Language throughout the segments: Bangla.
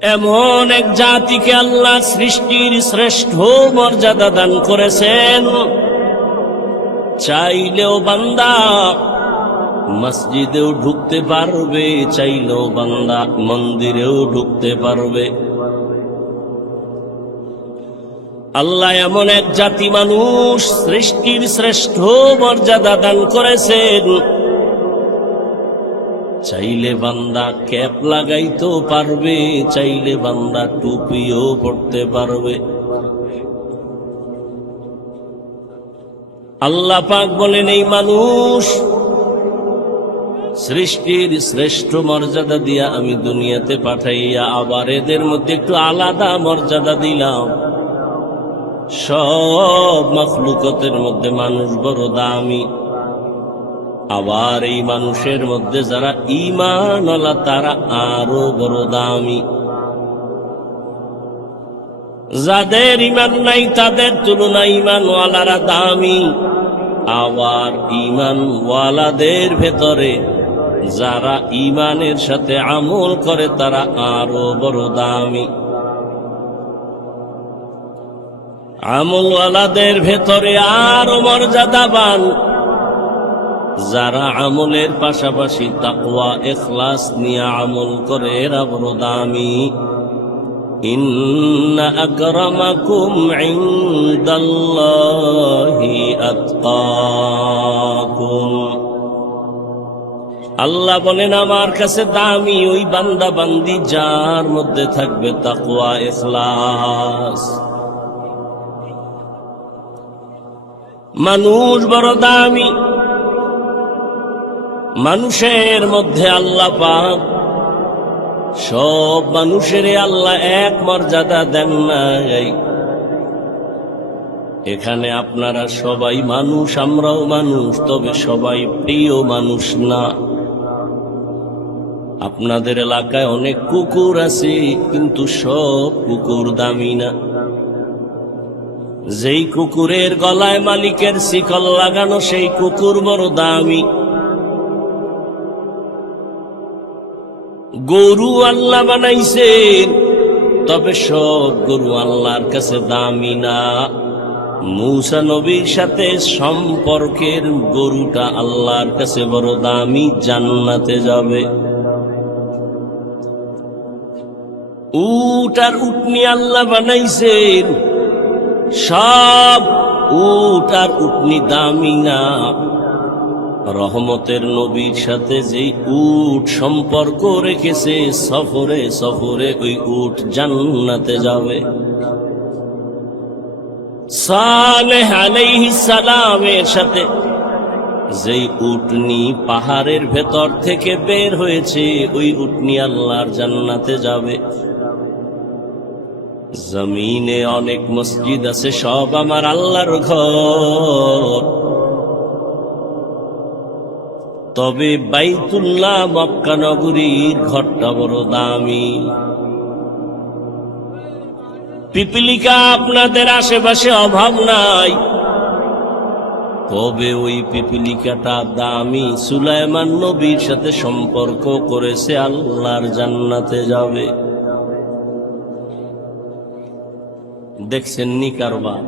এমন এক জাতিকে আল্লাহ সৃষ্টির শ্রেষ্ঠ মর্যাদা দান করেছেন, চাইলেও বান্দা মসজিদেও ঢুকতে পারবে, চাইলেও বান্দা মন্দিরেও ঢুকতে পারবে। আল্লাহ এমন এক জাতি মানুষ সৃষ্টির শ্রেষ্ঠ মর্যাদা দান করেছেন, চাইলে বান্দা ক্যাপ লাগাইতেও পারবে, চাইলে বান্দা টুপিও পড়তে পারবে। আল্লাহ পাক বলেন, এই মানুষ সৃষ্টির শ্রেষ্ঠ মর্যাদা দিয়া আমি দুনিয়াতে পাঠাইয়া আবার এদের মধ্যে একটু আলাদা মর্যাদা দিলাম। সব মাখলুকতের মধ্যে মানুষ বড় দামি, আবার এই মানুষের মধ্যে যারা ঈমানওয়ালা তারা আরো বড় দামি। যাদের ঈমান নাই তাদের তুলনায় ঈমানওয়ালারা দামি, আবার ঈমানওয়ালাদের ভেতরে যারা ঈমানের সাথে আমল করে তারা আরো বড় দামি। আমলওয়ালাদের ভেতরে আরো মর্যাদাবান যারা আমলের পাশাপাশি তাকওয়া ইখলাস নিয়ে আমল করে, এরা বড় দামি। ইন্না আকরামাকুম ইনদাল্লাহি আতকাকুম। আল্লাহ বলেন, আমার কাছে দামি ওই বান্দা বান্দি যার মধ্যে থাকবে তাকওয়া ইখলাস। মানুষ বড় দামি, মানুষের মধ্যে আল্লাহ পাক সব মানুষের আল্লাহ এক মর্যাদা দেন নাই। এখানে আপনারা সবাই মানুষ, আমরাও মানুষ, তবে সবাই প্রিয় মানুষ না। আপনাদের এলাকায় অনেক কুকুর আছে, কিন্তু সব কুকুর দামি না। যেই কুকুরের গলায় মালিকের শিকল লাগানো সেই কুকুর বড় দামি। গরু আল্লাহ বানাইছেন, তবে সব গরু আল্লাহর কাছে দামি না। মূসা নবীর সাথে সম্পর্কের গরুটা আল্লাহর কাছে বড় দামি, জান্নাতে যাবে। উট আর উটনি আল্লাহ বানাইছেন, সব উট আর উটনি দামি না। রহমতের নবীর সাথে যে উট সম্পর্ক রেখেছে, সফরে সফরে ওই উট জান্নাতে যাবে। সালেহ আলাইহিস সালামের সাথে যেই উটনি পাহাড়ের ভেতর থেকে বের হয়েছে, ওই উটনি আল্লাহর জান্নাতে যাবে। জমিনে অনেক মসজিদ আছে, সব আমার আল্লাহর ঘর, তবে বাইতুল্লাহ মক্কা নগরীর ঘরটা বড় দামি। পিপিলিকা আপনাদের আশেপাশে অভাব নাই, তবে ওই পিপিলিকাটা দামি। সুলাইমান নবীর সাথে সম্পর্ক করেছে, আল্লাহর জান্নাতে যাবে। দেখছেন নি কারবার?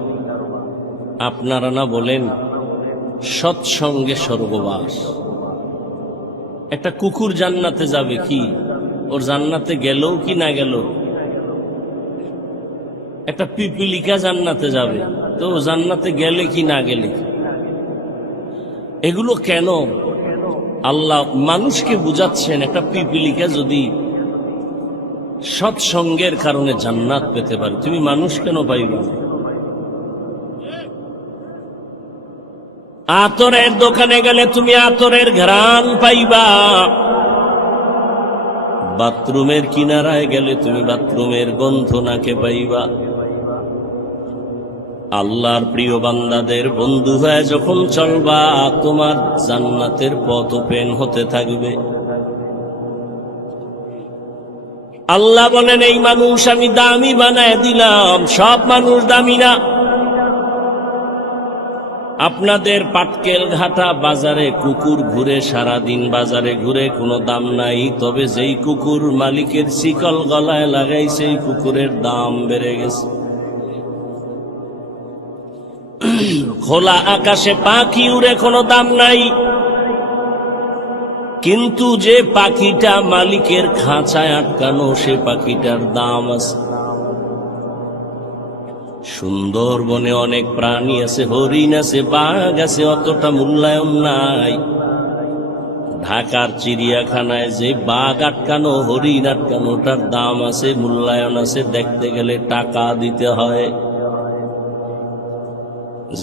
আপনারা না বলেন সৎসঙ্গে স্বর্গবাস। একটা কুকুর জান্নাতে যাবে কি? ওর জান্নাতে গেল কি না গেল? একটা পিপিলিকা জান্নাতে যাবে, তো জান্নাতে গেলে কি না গেলে? এগুলো কেন? আল্লাহ মানুষকে বুঝাচ্ছেন, একটা পিপিলিকা যদি সৎসঙ্গের কারণে জান্নাত পেতে পারে, তুমি মানুষ কেন পাইবে? আতরের দোকানে গেলে তুমি আতরের ঘ্রাণ পাইবা, বাথরুমের কিনারায় গেলে তুমি বাথরুমের গন্ধ নাকে পাইবা। আল্লাহর প্রিয় বান্দাদের বন্ধু হয়ে যখন চলবা, তোমার জান্নাতের পথ ওপেন হতে থাকবে। আল্লাহ বলেন, এই মানুষ আমি দামি বানায় দিলাম। সব মানুষ দামি না। আপনাদের পাটকেল ঘাটা বাজারে কুকুর ঘুরে, সারাদিন বাজারে ঘুরে, কোনো দাম নাই। তবে যেই কুকুর মালিকের শিকল গলায় লাগাই, সেই কুকুরের দাম বেড়ে গেছে। খোলা আকাশে পাখি উড়ে, কোনো দাম নাই। কিন্তু যে পাখিটা মালিকের খাঁচায় আটকানো, সে পাখিটার দাম আছে। সুন্দরবনে অনেক প্রাণী আছে, হরিণ আছে, বাঘ আছে, অতটা মূল্যায়ন নাই। ঢাকার চিড়িয়াখানায় যে বাঘ আটকানো, হরিণ আটকানো, ওটার দাম আছে, মূল্যায়ন আছে, দেখতে গেলে টাকা দিতে হয়।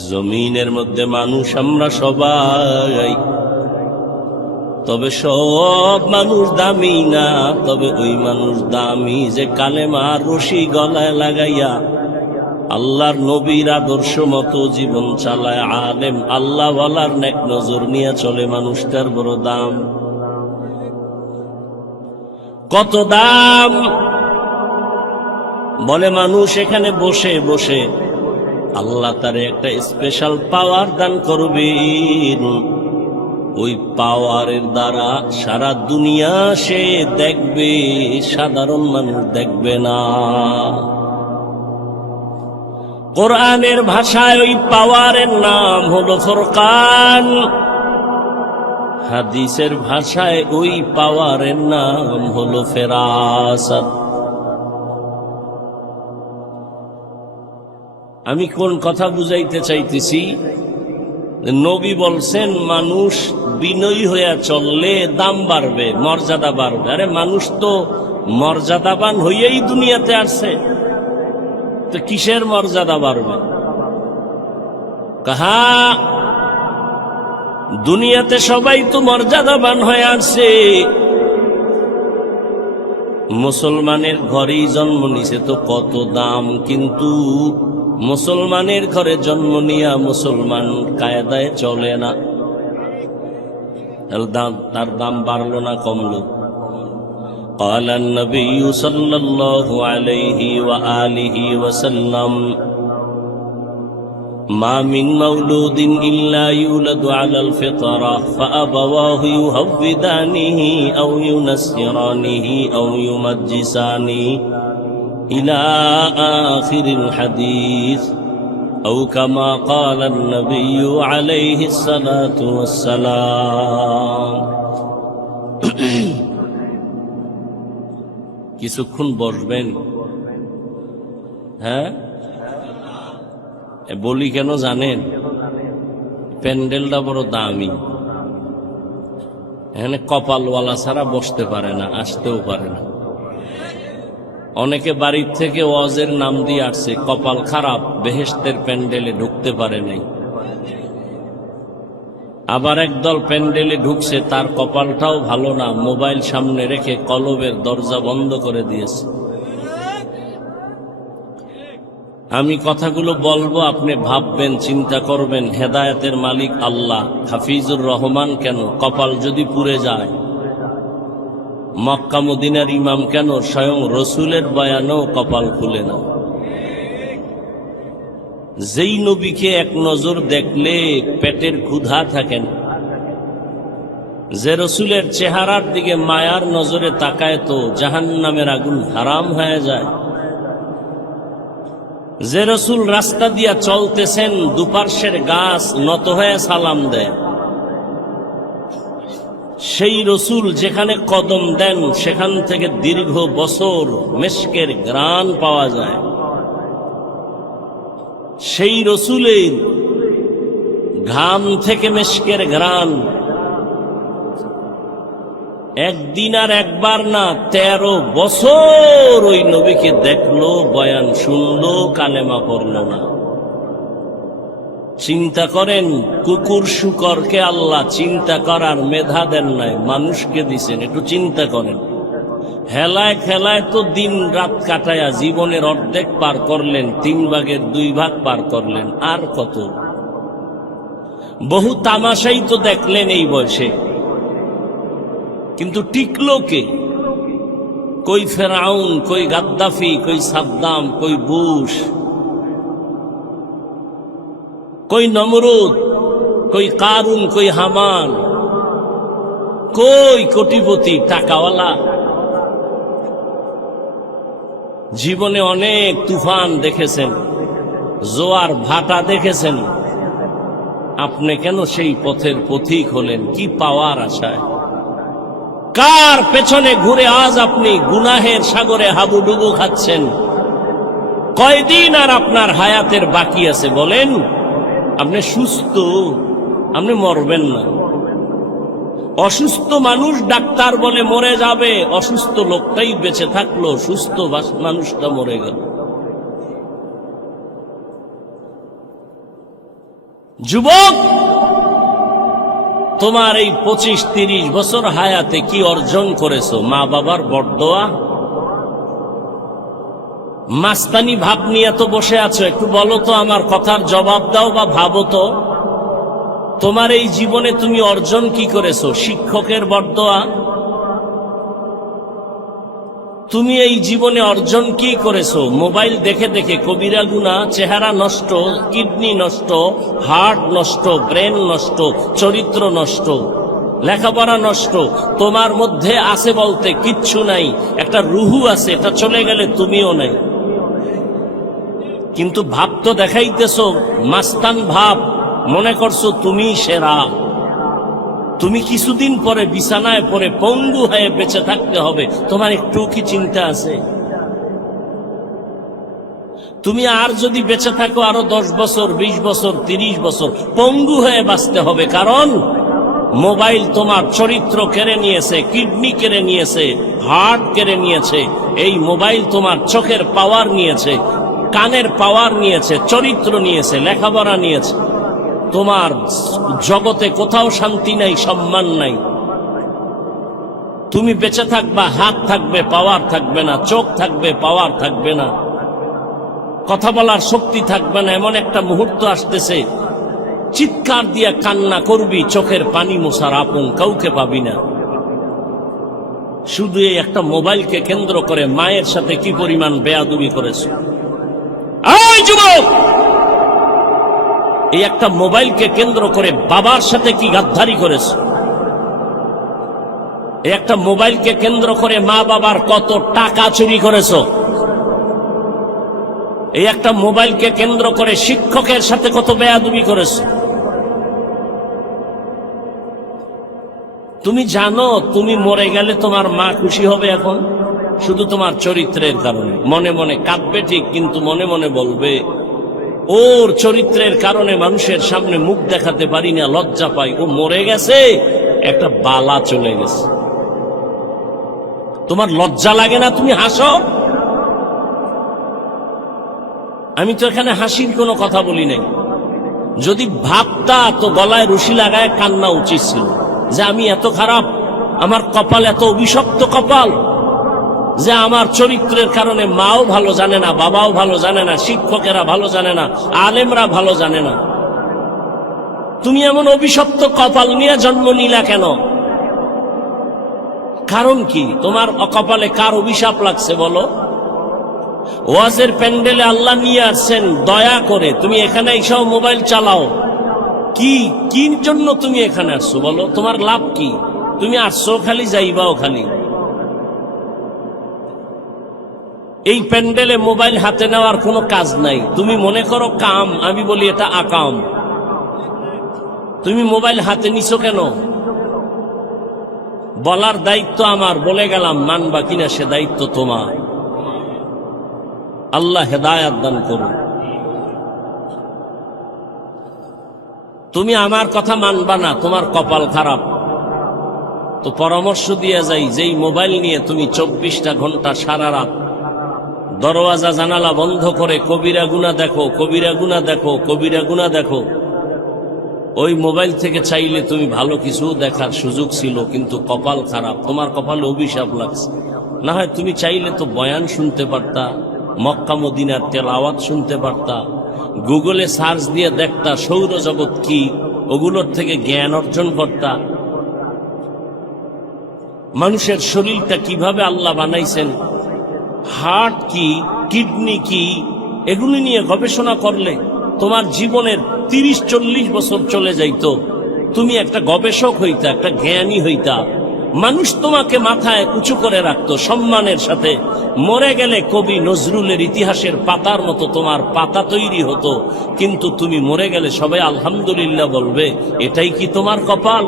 জমিনের মধ্যে মানুষ আমরা সবাই, তবে সব মানুষ দামি না। তবে ওই মানুষ দামি যে কালেমার রশি গলায় লাগাইয়া আল্লাহর নবীর আদর্শ মতো জীবন চালায়, আলেম আল্লাহ ওয়ালার নেক নজর নিয়ে চলে, মানুষটার বড় দাম। কত দাম! বলে মানুষ এখানে বসে বসে আল্লাহ তারে একটা স্পেশাল পাওয়ার দান করবেন। ওই পাওয়ারের দ্বারা সারা দুনিয়া সে দেখবে, সাধারণ মানুষ দেখবে না। কোরআনের ভাষায় ওই পাওয়ারের নাম হলো ফুরকান, হাদিসের ভাষায় ওই পাওয়ারের নাম হলো ফেরাসাত। আমি কোন কথা বুঝাইতে চাইতেছি? নবী বলছেন মানুষ বিনয়ী হইয়া চললে দাম বাড়বে, মর্যাদা বাড়বে। আরে মানুষ তো মর্যাদাবান হইয়াই দুনিয়াতে আসছে, তো কিসের মর্যাদা বাড়বে? কাহা দুনিয়াতে সবাই তো মর্যাদাবান হয়ে আসছে। মুসলমানের ঘরেই জন্ম নিছে তো কত দাম, কিন্তু মুসলমানের ঘরে জন্ম নিয়া মুসলমান কায়দায় চলে না, তার দাম বাড়লো না কমলো? قال النبي صلى الله عليه وآله وسلم ما من مولود إلا يولد على الفطرة فأبواه يهودانه أو ينصرانه أو يمجسانه إلى آخر الحديث أو كما قال النبي عليه الصلاة والسلام. কিছুক্ষণ বসবেন? হ্যাঁ, বলি কেন জানেন? প্যান্ডেলটা বড় দামি, এখানে কপালওয়ালা ছাড়া বসতে পারে না, আসতেও পারে না। অনেকে বাড়ির থেকে ওয়াজের নাম দিয়ে আসছে, কপাল খারাপ, বেহেশতের প্যান্ডেলে ঢুকতে পারে নাই। আবার একদল প্যান্ডেলে ঢুকছে, তার কপালটাও ভালো না, মোবাইল সামনে রেখে কলবের দরজা বন্ধ করে দিয়েছে। আমি কথাগুলো বলবো, আপনি ভাববেন, চিন্তা করবেন। হেদায়েতের মালিক আল্লাহ, হাফিজুর রহমান কেন? কপাল যদি পুড়ে যায়। মক্কা মদিনার ইমাম কেন? স্বয়ং রসুলের বয়ানেও কপাল খুলে না। যেই নবীকে এক নজর দেখলে পেটের ক্ষুধা থাকেন, যে রসুলের চেহারার দিকে মায়ার নজরে তাকায় তো জাহান্নামের আগুন হারাম হয়ে যায়। যে রসুল রাস্তা দিয়া চলতেছেন, দুপার্শ্বের গাছ নত হয়ে সালাম দেয়। সেই রসুল যেখানে কদম দেন, সেখান থেকে দীর্ঘ বছর মেশকের ঘ্রাণ পাওয়া যায়। সেই রসুলের ঘাম থেকে মেশকের ঘ্রাণ একদিন আর একবার না, 13 বছর ওই নবীকে দেখলো, বয়ান শুনলো, কালেমা পড়লো না। চিন্তা করেন, কুকুর শুকরকে আল্লাহ চিন্তা করার মেধা দেন নাই, মানুষকে দিছেন। একটু চিন্তা করেন, হেলায় খেলায় তো দিন রাত কাটায়া জীবনের অর্ধেক পার করলেন, 3 ভাগের 2 ভাগ পার করলেন, আর কত? বহু তামাশাই তো দেখলেন এই বয়সে, কিন্তু টিকলো কে? কই ফেরাউন, কই গাদ্দাফি, কই সাদ্দাম, কই বুশ, কই নমরুদ, কই কারুন, কই হামান, কই কোটিপতি টাকাওয়ালা। জীবনে অনেক তুফান দেখেছেন, জোয়ার ভাটা দেখেছেন, আপনি কেন সেই পথের পথিক হলেন? কি পাওয়ার আশায়? কার পেছনে ঘুরে আজ আপনি গুনাহের সাগরে হাবুডুবু খাচ্ছেন? কয়দিন আর আপনার হায়াতের বাকি আছে বলেন? আপনি সুস্থ, আপনি মরবেন না। অসুস্থ মানুষ ডাক্তার বলে মরে যাবে, অসুস্থ লোকটাই বেঁচে থাকলো, সুস্থ মানুষটা মরে গেল। যুবক, তোমার এই 25-30 বছর হায়াতে কি অর্জন করেছো? মা বাবার বরদোয়া? মাস্তানি ভাব নিয়ে তো বসে আছো, একটু বলো তো, আমার কথার জবাব দাও বা ভাবো তো, তোমার এই জীবনে তুমি অর্জন কি করেছো? শিক্ষকের বরদোয়া? তুমি এই জীবনে অর্জন কি করেছো? মোবাইল দেখে দেখে কবিরা গুনাহ, চেহারা নষ্ট, কিডনি নষ্ট, হার্ট নষ্ট, ব্রেন নষ্ট, চরিত্র নষ্ট, লেখাপড়া নষ্ট। তোমার মধ্যে আছে বলতে কিচ্ছু নাই, একটা রুহু আছে, এটা চলে গেলে তুমিও নাই। কিন্তু ভাব তো দেখাইতেছো মাস্তান ভাব, মনে করছো তুমি সেরা। তুমি কিছুদিন পরে বিছানায় পরে পঙ্গু হয়ে বেঁচে থাকতে হবে, তোমার একটু কি চিন্তা আছে? তুমি আর যদি বেঁচে থাকো আরো 10 বছর, 20 বছর, 30 বছর, পঙ্গু হয়ে বাঁচতে হবে। কারণ মোবাইল তোমার চরিত্র কেড়ে নিয়েছে, কিডনি কেড়ে নিয়েছে, হার্ট কেড়ে নিয়েছে। এই মোবাইল তোমার চোখের পাওয়ার নিয়েছে, কানের পাওয়ার নিয়েছে, চরিত্র নিয়েছে, লেখাপড়া নিয়েছে। তোমার জগতে কোথাও শান্তি নাই, সম্মান নাই। তুমি বেঁচে থাকবা, হাত থাকবে, পাওয়ার থাকবে না, চোখ থাকবে, পাওয়ার থাকবে না, কথা বলার শক্তি থাকবে না। এমন একটা মুহূর্ত আসতেছে, চিৎকার দিয়ে কান্না করবি, চোখের পানি মোছার আপন কাউকে পাবি না। শুধু এই একটা মোবাইলকে কেন্দ্র করে মায়ের সাথে কি পরিমাণ বেয়াদবি করেছ? এই যুবক, এই একটা মোবাইলকে কেন্দ্র করে বাবার সাথে কি গাদ্দারি করেছ? এই একটা মোবাইলকে কেন্দ্র করে মা বাবার কত টাকা চুরি করেছ? এই একটা মোবাইলকে কেন্দ্র করে শিক্ষকের সাথে কত বেয়াদবি করেছ? তুমি জানো তুমি মরে গেলে তোমার মা খুশি হবে এখন শুধু তোমার চরিত্রের কারণে। মনে মনে কাঁদবে ঠিক, কিন্তু মনে মনে বলবে ওর চরিত্রের কারণে মানুষের সামনে মুখ দেখাতে পারি না, লজ্জা পাই। ও মরে গেছে, একটা বালা চলে গেছে। তোমার লজ্জা লাগে না? তুমি হাসো। আমি তো এখানে হাসির কোনো কথা বলি নাই। যদি ভাবতা তো গলায় রশি লাগায় কান্না উচিত ছিল যে আমি এত খারাপ, আমার কপাল এত অভিশপ্ত কপাল যে আমার চরিত্রের কারণে মাও ভালো জানে না, বাবাও ভালো জানে না, শিক্ষকেরা ভালো জানে না, আলেমরা ভালো জানে না। তুমি এমন অভিশপ্ত কপাল নিয়ে জন্ম নিলা কেন? কারণ কি? তোমার কপালে কার অভিশাপ লাগছে বলো? ওয়াজের প্যান্ডেলে আল্লাহ নিয়ে আসছেন দয়া করে, তুমি এখানে এইসব মোবাইল চালাও। কি জন্য তুমি এখানে আসছো বলো? তোমার লাভ কি? তুমি আসছো খালি, যাইবাও খালি। এই প্যান্ডেলে মোবাইল হাতে নেওয়ার কোনো কাজ নাই। তুমি মনে করো কাম, আমি বলি এটা আকাম। তুমি মোবাইল হাতে নিছো কেন? বলার দায়িত্ব আমার, বলে গেলাম, মানবা কিনা সে দায়িত্ব তোমার। আল্লাহ হেদায়াত দান করুন। তুমি আমার কথা মানবা না, তোমার কপাল খারাপ। তো পরামর্শ দিয়ে যাই, যেই মোবাইল নিয়ে তুমি 24টা ঘন্টা সারা রাত দরওয়াজা জানালা বন্ধ করে কবিরা গুনাহ দেখো, কবিরা গুনাহ দেখো, কবিরা গুনাহ দেখো, ওই মোবাইল থেকে চাইলে তুমি ভালো কিছু দেখার সুযোগ ছিল, কিন্তু কপাল খারাপ, তোমার কপালে অভিশাপ লাগছে। না হয় তুমি চাইলে তো বয়ান শুনতে পারতা, মক্কা মদিনার তেলাওয়াত শুনতে পারতা, গুগলে সার্চ দিয়ে দেখতা সৌরজগৎ কি, ওগুলোর থেকে জ্ঞান অর্জন করতা। মানুষের শরীরটা কিভাবে আল্লাহ বানাইছেন, হার্ট কি, কিডনি কি, এগুলি নিয়ে গবেষণা করলে তোমার জীবনের 30-40 বছর চলে যাইতো, তুমি একটা গবেষক হইতা, একটা জ্ঞানী হইতা, মানুষ তোমাকে মাথায় উঁচু করে রাখতো সম্মানের সাথে। মরে গেলে কবি নজরুলের ইতিহাসের পাতার মতো তোমার পাতা তৈরি হতো, কিন্তু তুমি মরে গেলে সবাই আলহামদুলিল্লাহ বলবে। এটাই কি তোমার কপাল?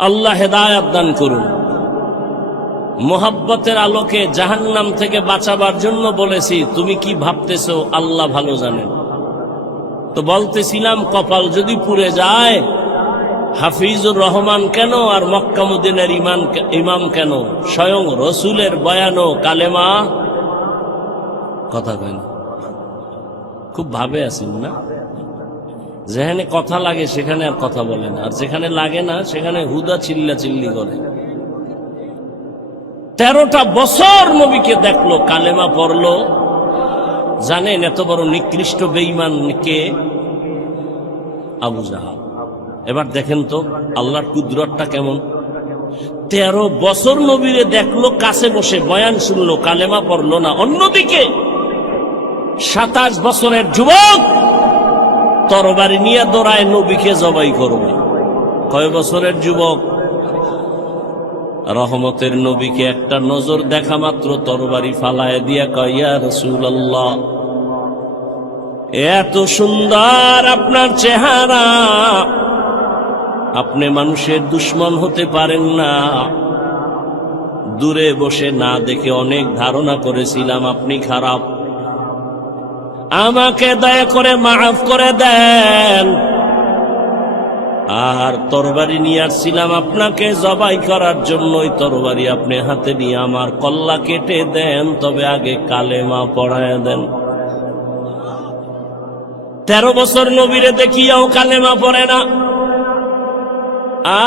আল্লাহ হেদায়াত দান করুন। মোহাব্বতের আলোকে জাহান্নাম থেকে বাঁচাবার জন্য বলেছি, তুমি কি ভাবতেছো আল্লাহ ভালো জানেন। তো বলতেছিলাম, কপাল যদি পুড়ে যায়, হাফিজুর রহমান কেন আর মক্কা মদিনার ইমাম কেন, স্বয়ং রসুলের বয়ানো কালেমা কথা কেন। খুব ভাবে আছেন না? যেখানে কথা লাগে সেখানে আর কথা বলে না, আর যেখানে লাগে না সেখানে হুদা চিল্লা চিল্লি করে। 13টা বছর নবীকে দেখলো, কালেমা পড়লো। জানেন এত বড় নিকৃষ্ট বেঈমান কে? আবু জাহাল। এবার দেখেন তো আল্লাহর কুদরতটা কেমন। 13 বছর নবীরে দেখলো, কাছে বসে বয়ান শুনলো, কালেমা পড়লো না। অন্যদিকে 27 বছরের যুবক তরবারি নিয়ে দৌড়ায় নবীকে জবাই করবে। কয় বছরের যুবক? রহমতের নবীকে একটা নজর দেখা মাত্র তরবারি ফালায় দিয়া কয়, ইয়া রাসূলুল্লাহ, এত সুন্দর আপনার চেহারা, আপনি মানুষের দুশ্মন হতে পারেন না। দূরে বসে না দেখে অনেক ধারণা করেছিলাম আপনি খারাপ, আমাকে দয়া করে মাফ করে দেন। আর তরবারি নিয়ে আসছিলাম আপনাকে জবাই করার জন্যই, তরবারি আপনি হাতে নিয়ে আমার কল্লা কেটে দেন, তবে আগে কালেমা পড়ায় দেন। 13 বছর নবীরে দেখিয়াও কালেমা পড়ে না,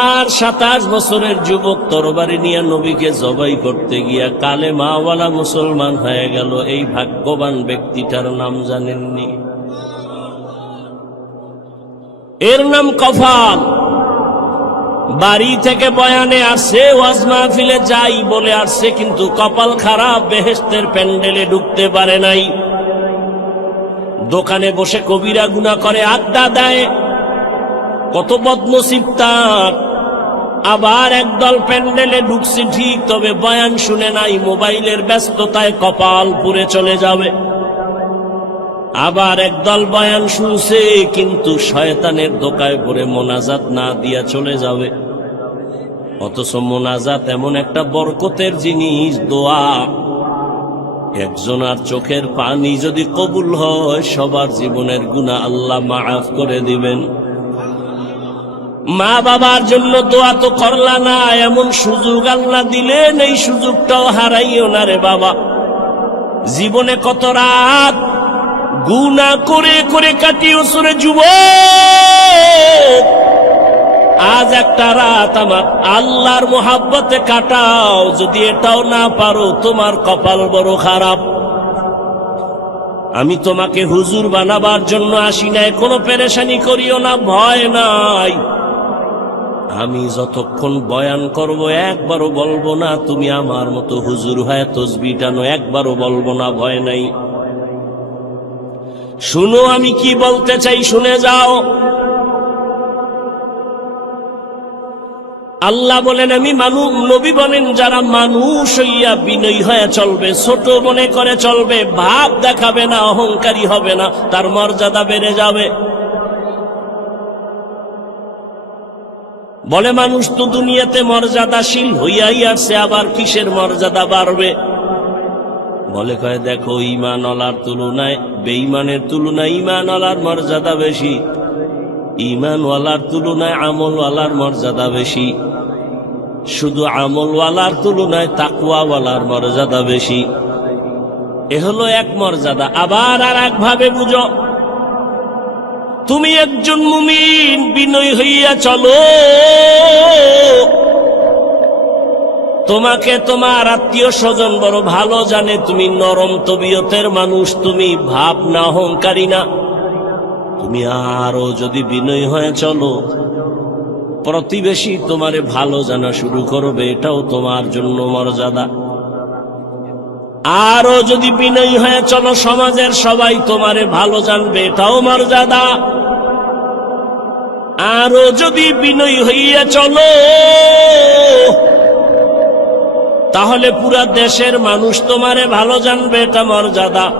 আর 27 বছরের যুবক তরবারি নিয়ে নবীকে জবাই করতে গিয়া কালেমাওয়ালা মুসলমান হয়ে গেল। এই ভাগ্যবান ব্যক্তিটার নাম জানেননি? এর নাম কফাল। বাড়ি থেকে বয়ানে আসছে, ওয়াজ মাহফিলে যাই বলে আসছে, কিন্তু কপাল খারাপ, বেহেশতের প্যান্ডেলে ঢুকতে পারে নাই। দোকানে বসে কবিরা গুনাহ করে আড্ডা দেয়, কত বদনসিব তার। আবার একদল প্যান্ডেলে ঢুকছে ঠিক, তবে বয়ান শুনে নাই, মোবাইলের ব্যস্ততায় কপাল পুড়ে চলে যাবে। আবার একদল বয়ান শুনছে, কিন্তু শয়তানের ধোঁকায় পড়ে মোনাজাত না দিয়া চলে যাবে। অথচ মোনাজাত এমন একটা বরকতের জিনিস, দোয়া। একজনের চোখের পানি যদি কবুল হয়, সবার জীবনের গুনাহ আল্লাহ মাফ করে দিবেন। মা বাবার জন্য দোয়া তো করলা না, এমন সুযোগ আল্লাহ দিলেন, এই সুযোগটাও হারাইও না রে বাবা। জীবনে কত রাত গুনাহ করে করে কাটিয়েছ রে যুবক, আজ একটা রাত আমার আল্লাহর মোহাব্বতে কাটাও। যদি এটাও না পারো, তোমার কপাল বড় খারাপ। আমি তোমাকে হুজুর বানাবার জন্য আসি নাই, কোনো পেরেশানি করিও না, ভয় নাই। আমি যতক্ষণ বয়ান করব একবারও বলবো না তুমি আমার মতো হুজুর হয়ে তসবিহ টানো, একবারও বলবো না, ভয় নাই। শুনো আমি কি বলতে চাই, শুনে যাও। আল্লাহ বলেন আমি নবী বলেন, যারা মানুষ হইয়া বিনয়ী হয়ে চলবে, ছোট মনে করে চলবে, ভাব দেখাবে না, অহংকারী হবে না, তার মর্যাদা বেড়ে যাবে। বলে মানুষ তো দুনিয়াতে মর্যাদাশীল হইয়াই আসছে, আবার কিসের মর্যাদা বাড়বে? বলে কয় দেখো, ঈমানওয়ালার তুলনায় বেঈমানের তুলনায় ঈমানওয়ালার মর্যাদা বেশি, ঈমানওয়ালার তুলনায় আমলওয়ালার মর্যাদা বেশি, শুধু আমলওয়ালার তুলনায় তাকওয়াওয়ালার মর্যাদা বেশি। এ হলো এক মর্যাদা। আবার আর এক ভাবে বুঝো, তুমি একজন মুমিন, বিনয়ী হইয়া চলো, তোমাকে তোমার আত্মীয় স্বজন বড় ভালো জানে, তুমি নরম তবিয়তের মানুষ, তুমি ভাব না, অহংকারী না। তুমি আরো যদি বিনয়ী হয়ে চলো, প্রতিবেশী তোমারে ভালো জানা শুরু করবে, এটাও তোমার জন্য মর্যাদা। আরো যদি বিনয়ী হয়ে চলো, সমাজের সবাই তোমারে ভালো জানবে, এটাও মর্যাদা। আরো যদি বিনয়ী হইয়া চলো, তাহলে পুরা দেশের মানুষ তোমারে ভালো জানবে, এটা মর্যাদা।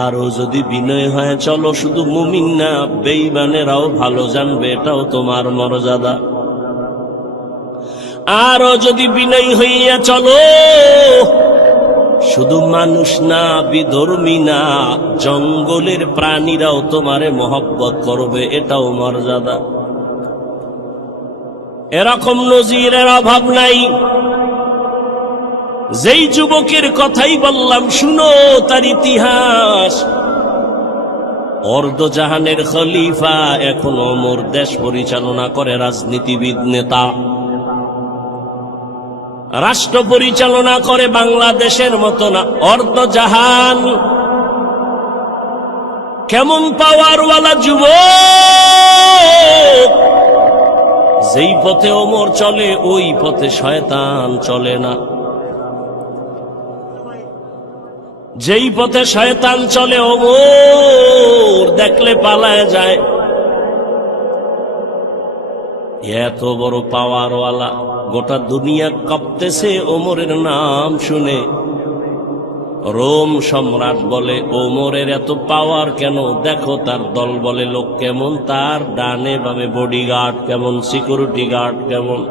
আরো যদি বিনয় হয়ে চলো, শুধু মুমিন না বেঈমানেরাও ভালো জানবে, এটাও তোমার মর্যাদা। আরো যদি বিনয়ী হইয়া চলো, শুধু মানুষ না, বিধর্মী না, জঙ্গলের প্রাণীরাও তোমারে মহব্বত করবে, এটাও মর্যাদা। এরকম নজিরের অভাব নাই। যেই যুবকের কথাই বললাম, শুনো তার ইতিহাস। অর্ধজাহানের খলিফা, এখন ওমর দেশ পরিচালনা করে, রাজনীতিবিদ, নেতা, রাষ্ট্র পরিচালনা করে, বাংলাদেশের মতো না, অর্ধজাহান। কেমন পাওয়ারওয়ালা যুবক! যেই পথে ওমর চলে, ওই পথে শয়তান চলে না। যেই পথে শয়তান চলে, ওমর দেখলে পালায় যায়। এত বড় পাওয়ারওয়ালা, গোটা দুনিয়া কাঁপতেছে ওমরের নাম শুনে। রোম সম্রাট বলে, ওমরের এত পাওয়ার কেন? দেখো তার দল বলে লোক কেমন, তার ডানে বামে বডিগার্ড কেমন, সিকিউরিটি গার্ড কেমন।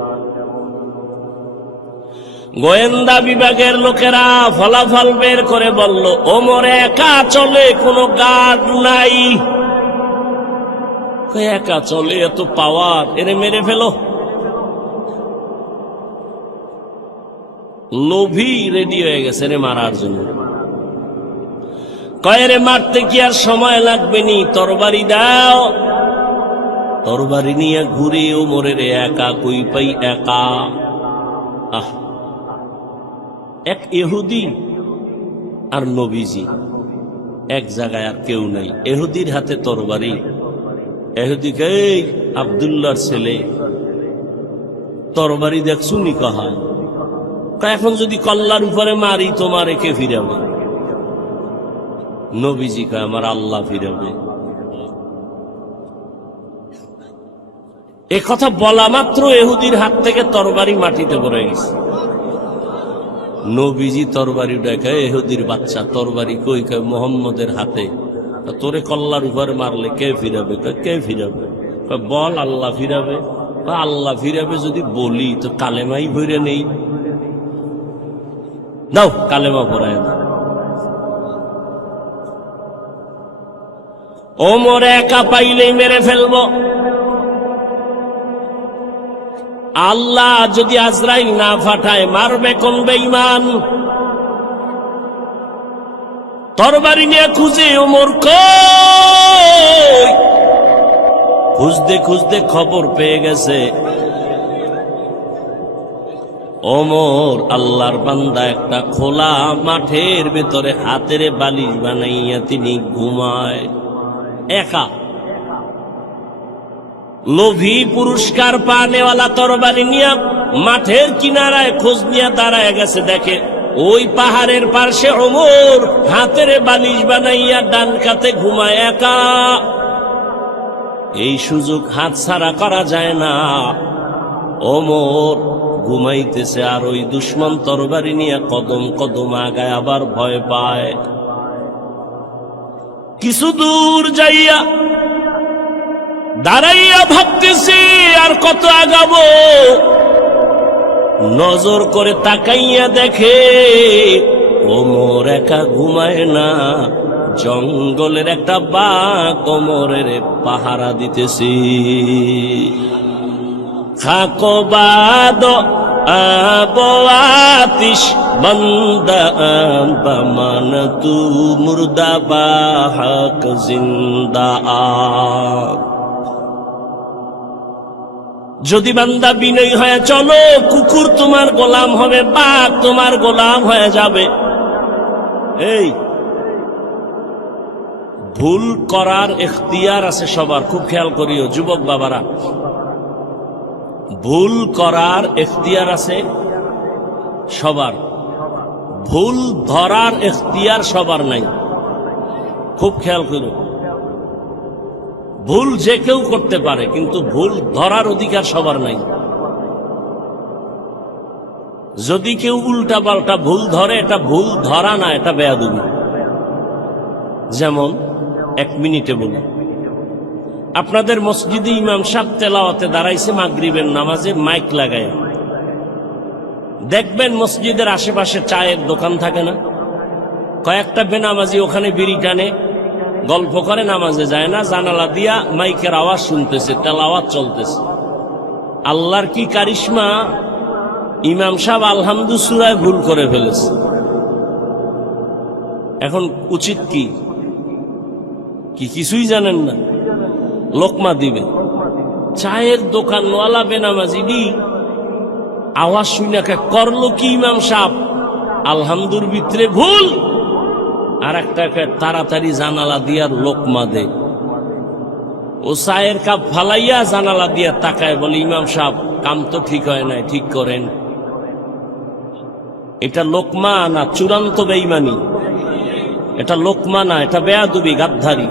গোয়েন্দা বিভাগের লোকেরা ফলাফল বের করে বলল, ওমর একা চলে, কোনো গার্ড নাই। একা চলে, এত পাওয়ার, এরে মেরে ফেলো। লোভী রেডি হয়ে গেছে রে মারার জন্য। কয়েরে মারতে কি আর সময় লাগবে নি, তরবারি দাও। তরবারি নিয়ে ঘুরে ওমরের একা কই পাই, একা। আহ, এক ইহুদি আর নবীজি এক জায়গায়, আর কেউ নাই। ইহুদির হাতে তরবারি। ইহুদিকে, এই আব্দুল্লাহর ছেলে, তরবারি দেখছু নি? কহা, এখন যদি কল্লার উপরে মারি তোমারে কে ফিরাবে? নবীজি কয়, আমার আল্লাহ ফিরাবে। এ কথা বলা মাত্র ইহুদির হাত থেকে তরবারি মাটিতে পড়ে গেছে। নবীজি তরবারি দেখে, ইহুদির বাচ্চা তরবারি কই? কয় মোহাম্মদের হাতে। তোরে কল্লার উপরে মারলে কে ফিরাবে? কে ফিরাবে? বল আল্লাহ ফিরাবে। আল্লাহ ফিরাবে যদি বলি তো কালেমাই ভরে নেই। দাও কালেমা পড়ায় দাও। ওমর একা পাইলেই মেরে ফেলব। আল্লাহ যদি আজরাইল না পাঠায়, মারবে কোন বেঈমান? তরবারি নিয়ে খুঁজে ওমর কই? খুঁজতে খুঁজতে খবর পেয়ে গেছে ওমর আল্লাহর বান্দা একটা খোলা মাঠের ভেতরে হাতের বালিশ বানাইয়া তিনি ঘুমায় একা। লোভী পুরস্কার পানেওয়ালা তরবারি নিয়ে মাঠের কিনারায় খোঁজ নিয়ে দাঁড়ায় গেছে। দেখে ওই পাহাড়ের পাশে ওমর হাতের বালিশ বানাইয়া ডান কাতে ঘুমায় একা। এই সুযোগ হাতছাড়া করা যায় না। ওমর ঘুমাইতেছে আর ওই দুশ্মন তরবারি নিয়ে কদম কদম আগায়, আবার ভয় পায়। কিছু দূর যাইয়া দাঁড়াইয়া ভাবতেছি আর কত আগাবো। নজর করে তাকাইয়া দেখে ওমর একা ঘুমায় না, জঙ্গলের একটা বাঘ ওমরের পাহারা দিতেছি। খাকবাদ আবাতিশ বন্দা বমান তু মুর্দা বাহক জিন্দা। যদি বান্দা বিনয়ী হয়ে চলো, কুকুর তোমার গোলাম হবে, বাঘ তোমার গোলাম হয়ে যাবে। এই ভুল করার এখতিয়ার আছে সবার, খুব খেয়াল করিও যুবক বাবারা। ভুল করার এখতিয়ার আছে সবার। ভুল ধরার এখতিয়ার সবার নাই। খুব খেয়াল করুন, ভুল যে কেউ করতে পারে, কিন্তু ভুল ধরার অধিকার সবার নাই। যদি কেউ উল্টা পাল্টা ভুল ধরে, এটা ভুল ধরা না, এটা বেয়াদবি। যেমন 1 মিনিটে বলি, আপনাদের মসজিদে ইমাম সাহেব তেলাওয়াতে দাঁড়াইছে মাগরিবের নামাজে মাইক লাগায়। দেখবেন মসজিদের আশেপাশে চায়ের দোকান থাকে না, কয়েকটা বেনামাজি ওখানে বিড়ি টানে, গল্প করে, নামাজে যায় না, জানালা দিয়া মাইকের আওয়াজ শুনতেছে, তেলাওয়াত চলতেছে। আল্লাহর কি কারিশমা, ইমাম সাহেব আলহামদু সূরায় ভুল করে ফেলেছে। এখন উচিত কি কিছুই জানেন না, লোকমা দিবে। চায়ের দোকানওয়ালা বেনামাজিডি আওয়াজ শুনে করলো কি, ইমাম সাহেব আলহামদুর ভিতরে ভুল, আর একটা তাড়াতাড়ি জানালা দিয়ার লোকমা দে। ও চায়ের কাপ ফালাইয়া জানালা দিয়া তাকায়, বলে ইমাম সাহেব কাম তো ঠিক হয় নাই, ঠিক করেন। এটা লোকমা না চূড়ান্ত বেঈমানি? এটা লোকমা না, এটা বেয়াদবি, গাদ্দারি।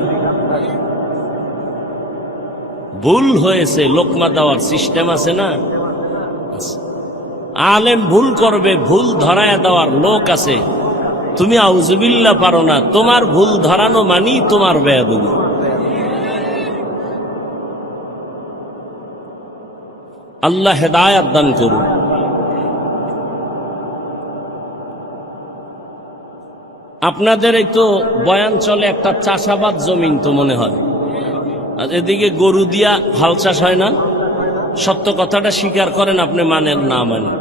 ভুল হয়েছে, লোকমা দেওয়ার সিস্টেম আছে না? আলেম ভুল করবে, ভুল ধরায় দেওয়ার লোক আছে। তুমি আউযুবিল্লাহ পারো না, তোমার ভুল ধরানো মানি তোমার বেয়াদবি। আল্লাহ হেদায়েত দান করুন। আপনাদের এই তো বয়ান চলে একটা চাষাবাদ জমিন তো মনে হয়, আর এদিকে গরু দিয়া হাল চাষ হয় না। সত্য কথাটা স্বীকার করেন, আপনি মানেন না মানেন।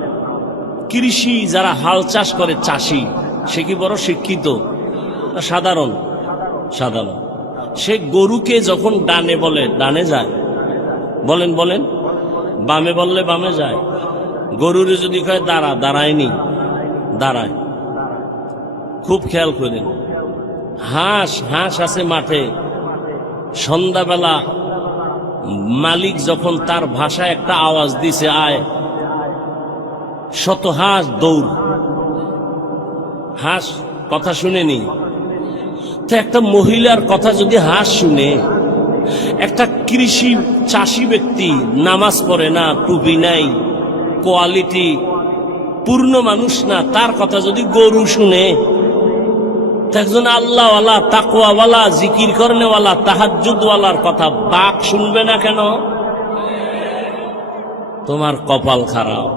কৃষি যারা হাল চাষ করে, চাষি, সে কি বড় শিক্ষিত? সাধারণ সাধারণ। সে গরুকে যখন ডানে বলে ডানে যায়, বলেন বলেন, বামে বললে বামে যায়। গরুরে যদি কয় দাঁড়া, দাঁড়ায়নি, দাঁড়ায়। খুব খেয়াল করেন, হাঁস আছে মাঠে, সন্ধ্যাবেলা মালিক যখন তার ভাষায় একটা আওয়াজ দিছে আয়, শত হাঁস দৌড়। হাঁস কথা শুনেনি তো, একটা মহিলার কথা যদি হাঁস শুনে, একটা কৃষি চাষি ব্যক্তি নামাজ পড়ে না, টুপি নাই, কোয়ালিটি পূর্ণ মানুষ না, তার কথা যদি গরু শুনে, একজন আল্লাহওয়ালা, তাকওয়াওয়ালা, জিকির করনেওয়ালা, তাহাজ্জুদওয়ালার কথা বাঘ শুনবে না কেন? তোমার কপাল খারাপ।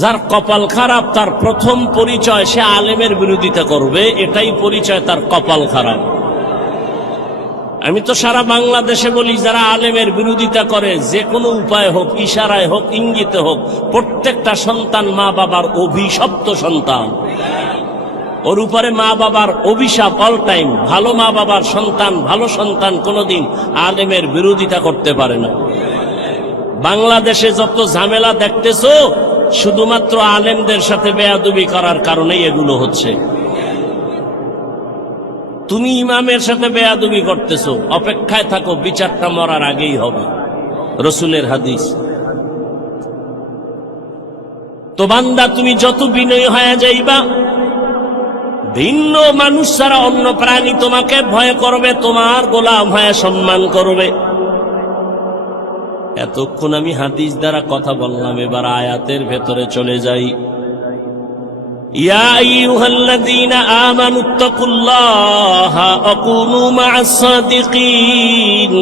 যার কপাল খারাপ, তার প্রথম পরিচয় সে আলেমের বিরোধিতা করবে, এটাই পরিচয় তার কপাল খারাপ। আমি তো সারা বাংলাদেশে বলি, যারা আলেমের বিরোধিতা করে, যে কোনো উপায় হোক, ইশারায় হোক, ইঙ্গিতে হোক, প্রত্যেকটা সন্তান মা বাবার অভিশপ্ত সন্তান। ওর উপরে মা বাবার অভিশাপ অল টাইম। ভালো মা বাবার সন্তান, ভালো সন্তান কোনোদিন আলেমের বিরোধিতা করতে পারে না। বাংলাদেশে যত ঝামেলা দেখতেছো, শুধুমাত্র আলেমদের সাথে বেয়াদবি করার কারণেই এগুলো হচ্ছে। তুমি ইমামের সাথে বেয়াদবি করতেছো, অপেক্ষায় থাকো, বিচারটা মরার আগেই হবে, রসুলের হাদিস। তো বান্দা, তুমি যত বিনয়ী হয়ে যাইবা, ভিন্ন মানুষ ছাড়া অন্য প্রাণী তোমাকে ভয় করবে, তোমার গোলাম হয়ে সম্মান করবে। এতক্ষণ আমি হাদিস দ্বারা কথা বললাম, এবার আয়াতের ভেতরে চলে যাই। ইয়া আইয়ুহাল্লাযীনা আমানুত্তাকুল্লাহা ওয়া কুনু মা'আস সাদিকিন।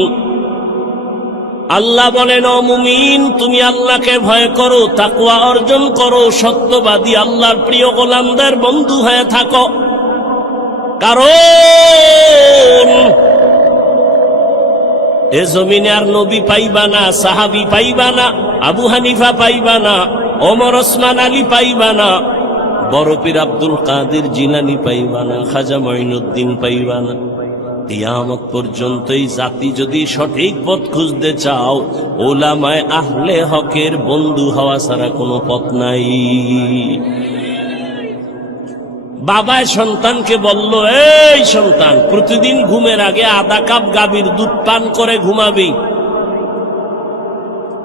আল্লাহ বলেন, ও মুমিন, তুমি আল্লাহকে ভয় করো, তাকওয়া অর্জন করো, সত্যবাদী আল্লাহর প্রিয় গোলামদের বন্ধু হয়ে থাকো। কারণ এ জমিনে আর নবী পাইবা না, সাহাবী পাইবা না, আবু হানিফা পাইবা না, ওমর ওসমান আলী পাইবা না, বড় পীর আব্দুল কাদের জিলানী পাইবা না, খাজা মঈনুদ্দিন পাইবা না। কিয়ামত পর্যন্ত এই জাতি যদি সঠিক পথ খুঁজতে চাও, উলামায়ে আহলে হকের বন্ধু হওয়া ছাড়া কোনো পথ নাই। বাবায় সন্তানকে বলল, এই সন্তান, প্রতিদিন ঘুমের আগে আধা কাপ গাভীর দুধ পান করে ঘুমাবি।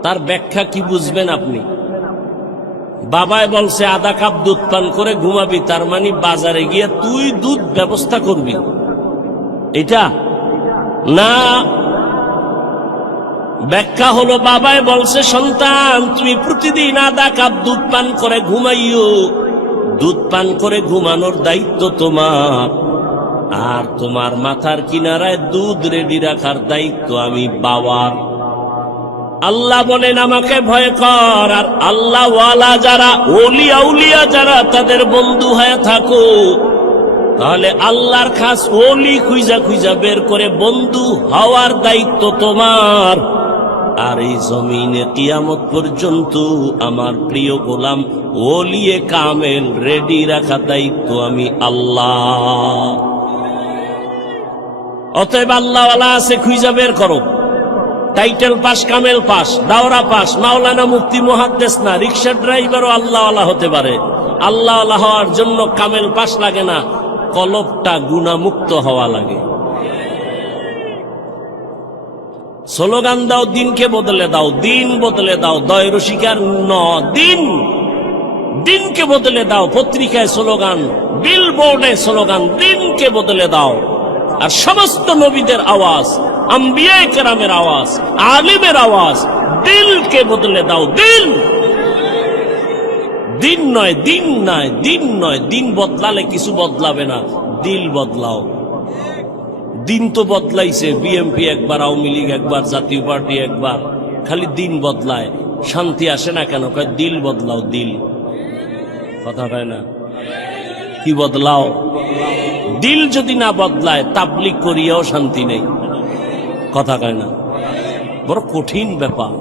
তার ব্যাখ্যা কি বুঝবেন আপনি? বাবায় বলছে আধা কাপ দুধ পান করে ঘুমাবি, তার মানে বাজারে গিয়ে তুই দুধ ব্যবস্থা করবি, এটা না। ব্যাখ্যা হলো বাবায় বলছে সন্তান তুমি প্রতিদিন আধা কাপ দুধ পান করে ঘুমাইও, দুধ পান করে ঘুমানোর দায়িত্ব তোমার, আর তোমার মাথার কিনারায় দুধ রেডি রাখার দায়িত্ব আমি বাবার। আল্লাহ বলেন আমাকে ভয় কর, আর আল্লাহ ওয়ালা যারা ওলিয়া উলিয়া যারা তাদের বন্ধু হয়ে থাকো, তাহলে আল্লাহর খাস ওলি খুঁজা খুঁজা বের করে বন্ধু হওয়ার দায়িত্ব তোমার। আর এই জমিনে কিয়ামত পর্যন্ত আমার প্রিয় গোলাম ওলিয়ে কামেল রেডি রাখা দায়িত্ব আমি আল্লাহ। অতএব আল্লাহ ওয়ালা আছে খুঁজা বের করো। টাইটেল পাস, কামেল পাস, দাওরা পাস, মাওলানা মুফতি মুহাদ্দিস না, রিকশা ড্রাইভারও আল্লাহ ওয়ালা হতে পারে। আল্লাহ ওয়ালা হওয়ার জন্য কামেল পাস লাগে না, কলবটা গুনাহমুক্ত হওয়া লাগে। স্লোগান দাও, দিনকে বদলে দাও, দিন বদলে দাও, দয়ের শিকার ন দিন, দিনকে বদলে দাও। পত্রিকায় স্লোগান, বিল বোর্ডে স্লোগান, দিনকে বদলে দাও। আর সমস্ত নবীদের আওয়াজ, আম্বিয়ায়ে কেরামের আওয়াজ, আলিমের আওয়াজ, দিলকে বদলে দাও। দিল, দিন নয়, দিন নয়, দিন নয়। দিন বদলালে কিছু বদলাবে না, দিল বদলাও। দিন তো বদলাইছে, বিএমপি একবার, আওয়ামী লীগ একবার, জাতীয় পার্টি একবার, খালি দিন বদলায়, শান্তি আসে না কেন? কয় দিল বদলাও, দিল। কথা হয় না, কি বদলাও? দিল যদি না বদলায় তাবলীগ করিয়াও শান্তি নেই। কথা কয় না, বড় কঠিন ব্যাপার।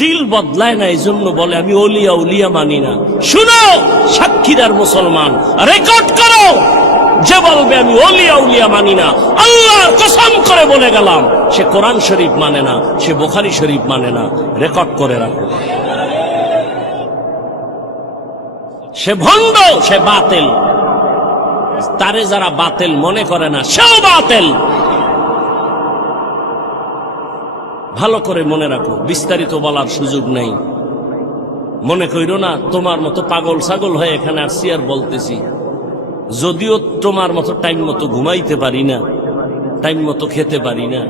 দিল বদলায় না, এই জন্য বলে আমি ওলিয়া উলিয়া মানি না। শুনো সাক্ষীদার মুসলমান, রেকর্ড করো, যে বলবে আমি ওলিয়া উলিয়া মানি না, আল্লাহর কসম করে বলে গেলাম, সে কোরআন শরীফ মানে না, সে বুখারী শরীফ মানে না। রেকর্ড করে রাখো। সে ভণ্ড, সে বাতিল। তারে যারা বাতিল মনে করে না, সেও বাতিল। ভালো করে মনে রাখো, বিস্তারিত বলার সুযোগ নেই। মনে কইরো না তোমার মতো পাগল ছাগল হয়ে এখানে আসছি আর বলতেছি। যদিও তোমার মতো টাইম মতো ঘুমাইতে পারি না, টাইম মতো খেতে পারি না।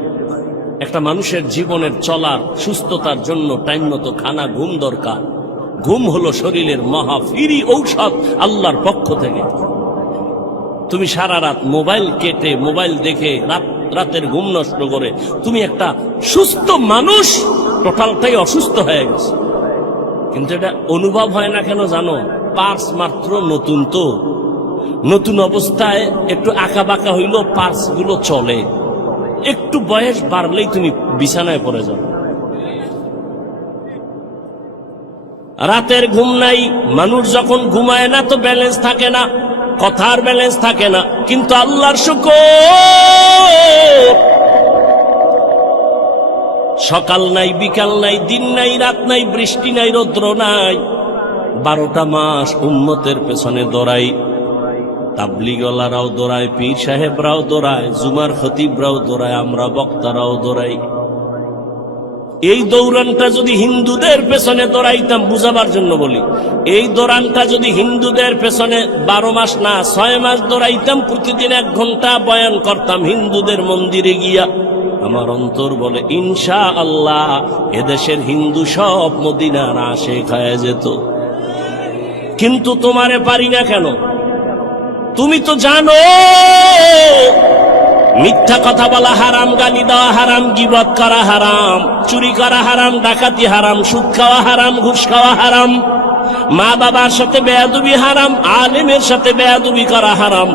একটা মানুষের জীবনের চলার সুস্থতার জন্য টাইম মতো খানা, ঘুম দরকার। ঘুম হলো শরীরের মহাফিরি ঔষধ আল্লাহর পক্ষ থেকে। তুমি সারা রাত মোবাইল কেটে, মোবাইল দেখে রাতের ঘুম নষ্ট করে তুমি একটা সুস্থ মানুষ, টোটালটাই অসুস্থ হয়ে গেছে। কিন্তু এটা অনুভব হয় না কেন জানো? পার্স মাত্র নতুন, তো নতুন অবস্থায় একটু আঁকা বাঁকা হইলেও পার্স গুলো চলে, একটু বয়স বাড়লেই তুমি বিছানায় পড়ে যাও। রাতের ঘুম নাই। মানুষ যখন ঘুমায় না তো ব্যালেন্স থাকে না, কথার ব্যালেন্স থাকে না। কিন্তু আল্লাহর শুকর, সকাল নাই, বিকাল নাই, দিন নাই, রাত নাই, বৃষ্টি নাই, রৌদ্র নাই, 12টা মাস উম্মতের পেছনে দৌড়াই। তাবলীগওয়ালারাও দৌড়ায়, পীর সাহেবরাও দৌড়ায়, জুমার খতিবরাও দৌড়ায়, আমরা বক্তারাও দৌড়াই। এই দৌড়ানটা যদি হিন্দুদের পেছনে দৌড়াইতাম, বুঝাবার জন্য বলি, এই দৌড়ানটা যদি হিন্দুদের পেছনে 12 মাস না 6 মাস দৌড়াইতাম, প্রতিদিন 1 ঘন্টা বয়ান করতাম হিন্দুদের মন্দিরে গিয়া, আমার অন্তর বলে ইনশাআল্লাহ এদেশের হিন্দু সব মদিনার আশিক হয়ে যেত। কিন্তু তোমারে পারি না কেন? তুমি তো জানো মিথ্যা কথা বলা হারাম, গালি দেওয়া হারাম, গীবত করা হারাম, চুরি করা হারাম, ডাকাতি হারাম, সুদ খাওয়া হারাম, ঘুষ খাওয়া হারাম, মা বাবার সাথে বেয়াদবি হারাম, আলেমের সাথে বেয়াদবি করা হারাম,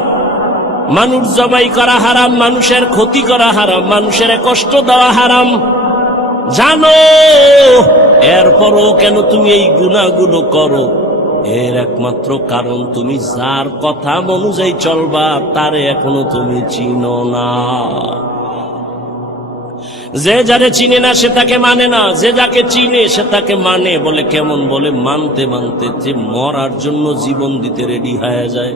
মানুষ জবাই করা হারাম, মানুষের ক্ষতি করা হারাম, মানুষের কষ্ট দেওয়া হারাম। জানো, এরপরও কেন তুমি এই গুনাহগুলো করো? এর একমাত্র কারণ তুমি যার কথা অনুযায়ী চলবা তারে এখনো তুমি চিনো না। যে যারে চিনে না সে তাকে মানে না, যে যাকে চিনে সে তাকে মানে। বলে কেমন? বলে মানতে মানতে যে মরার জন্য জীবন দিতে রেডি হয়ে যায়।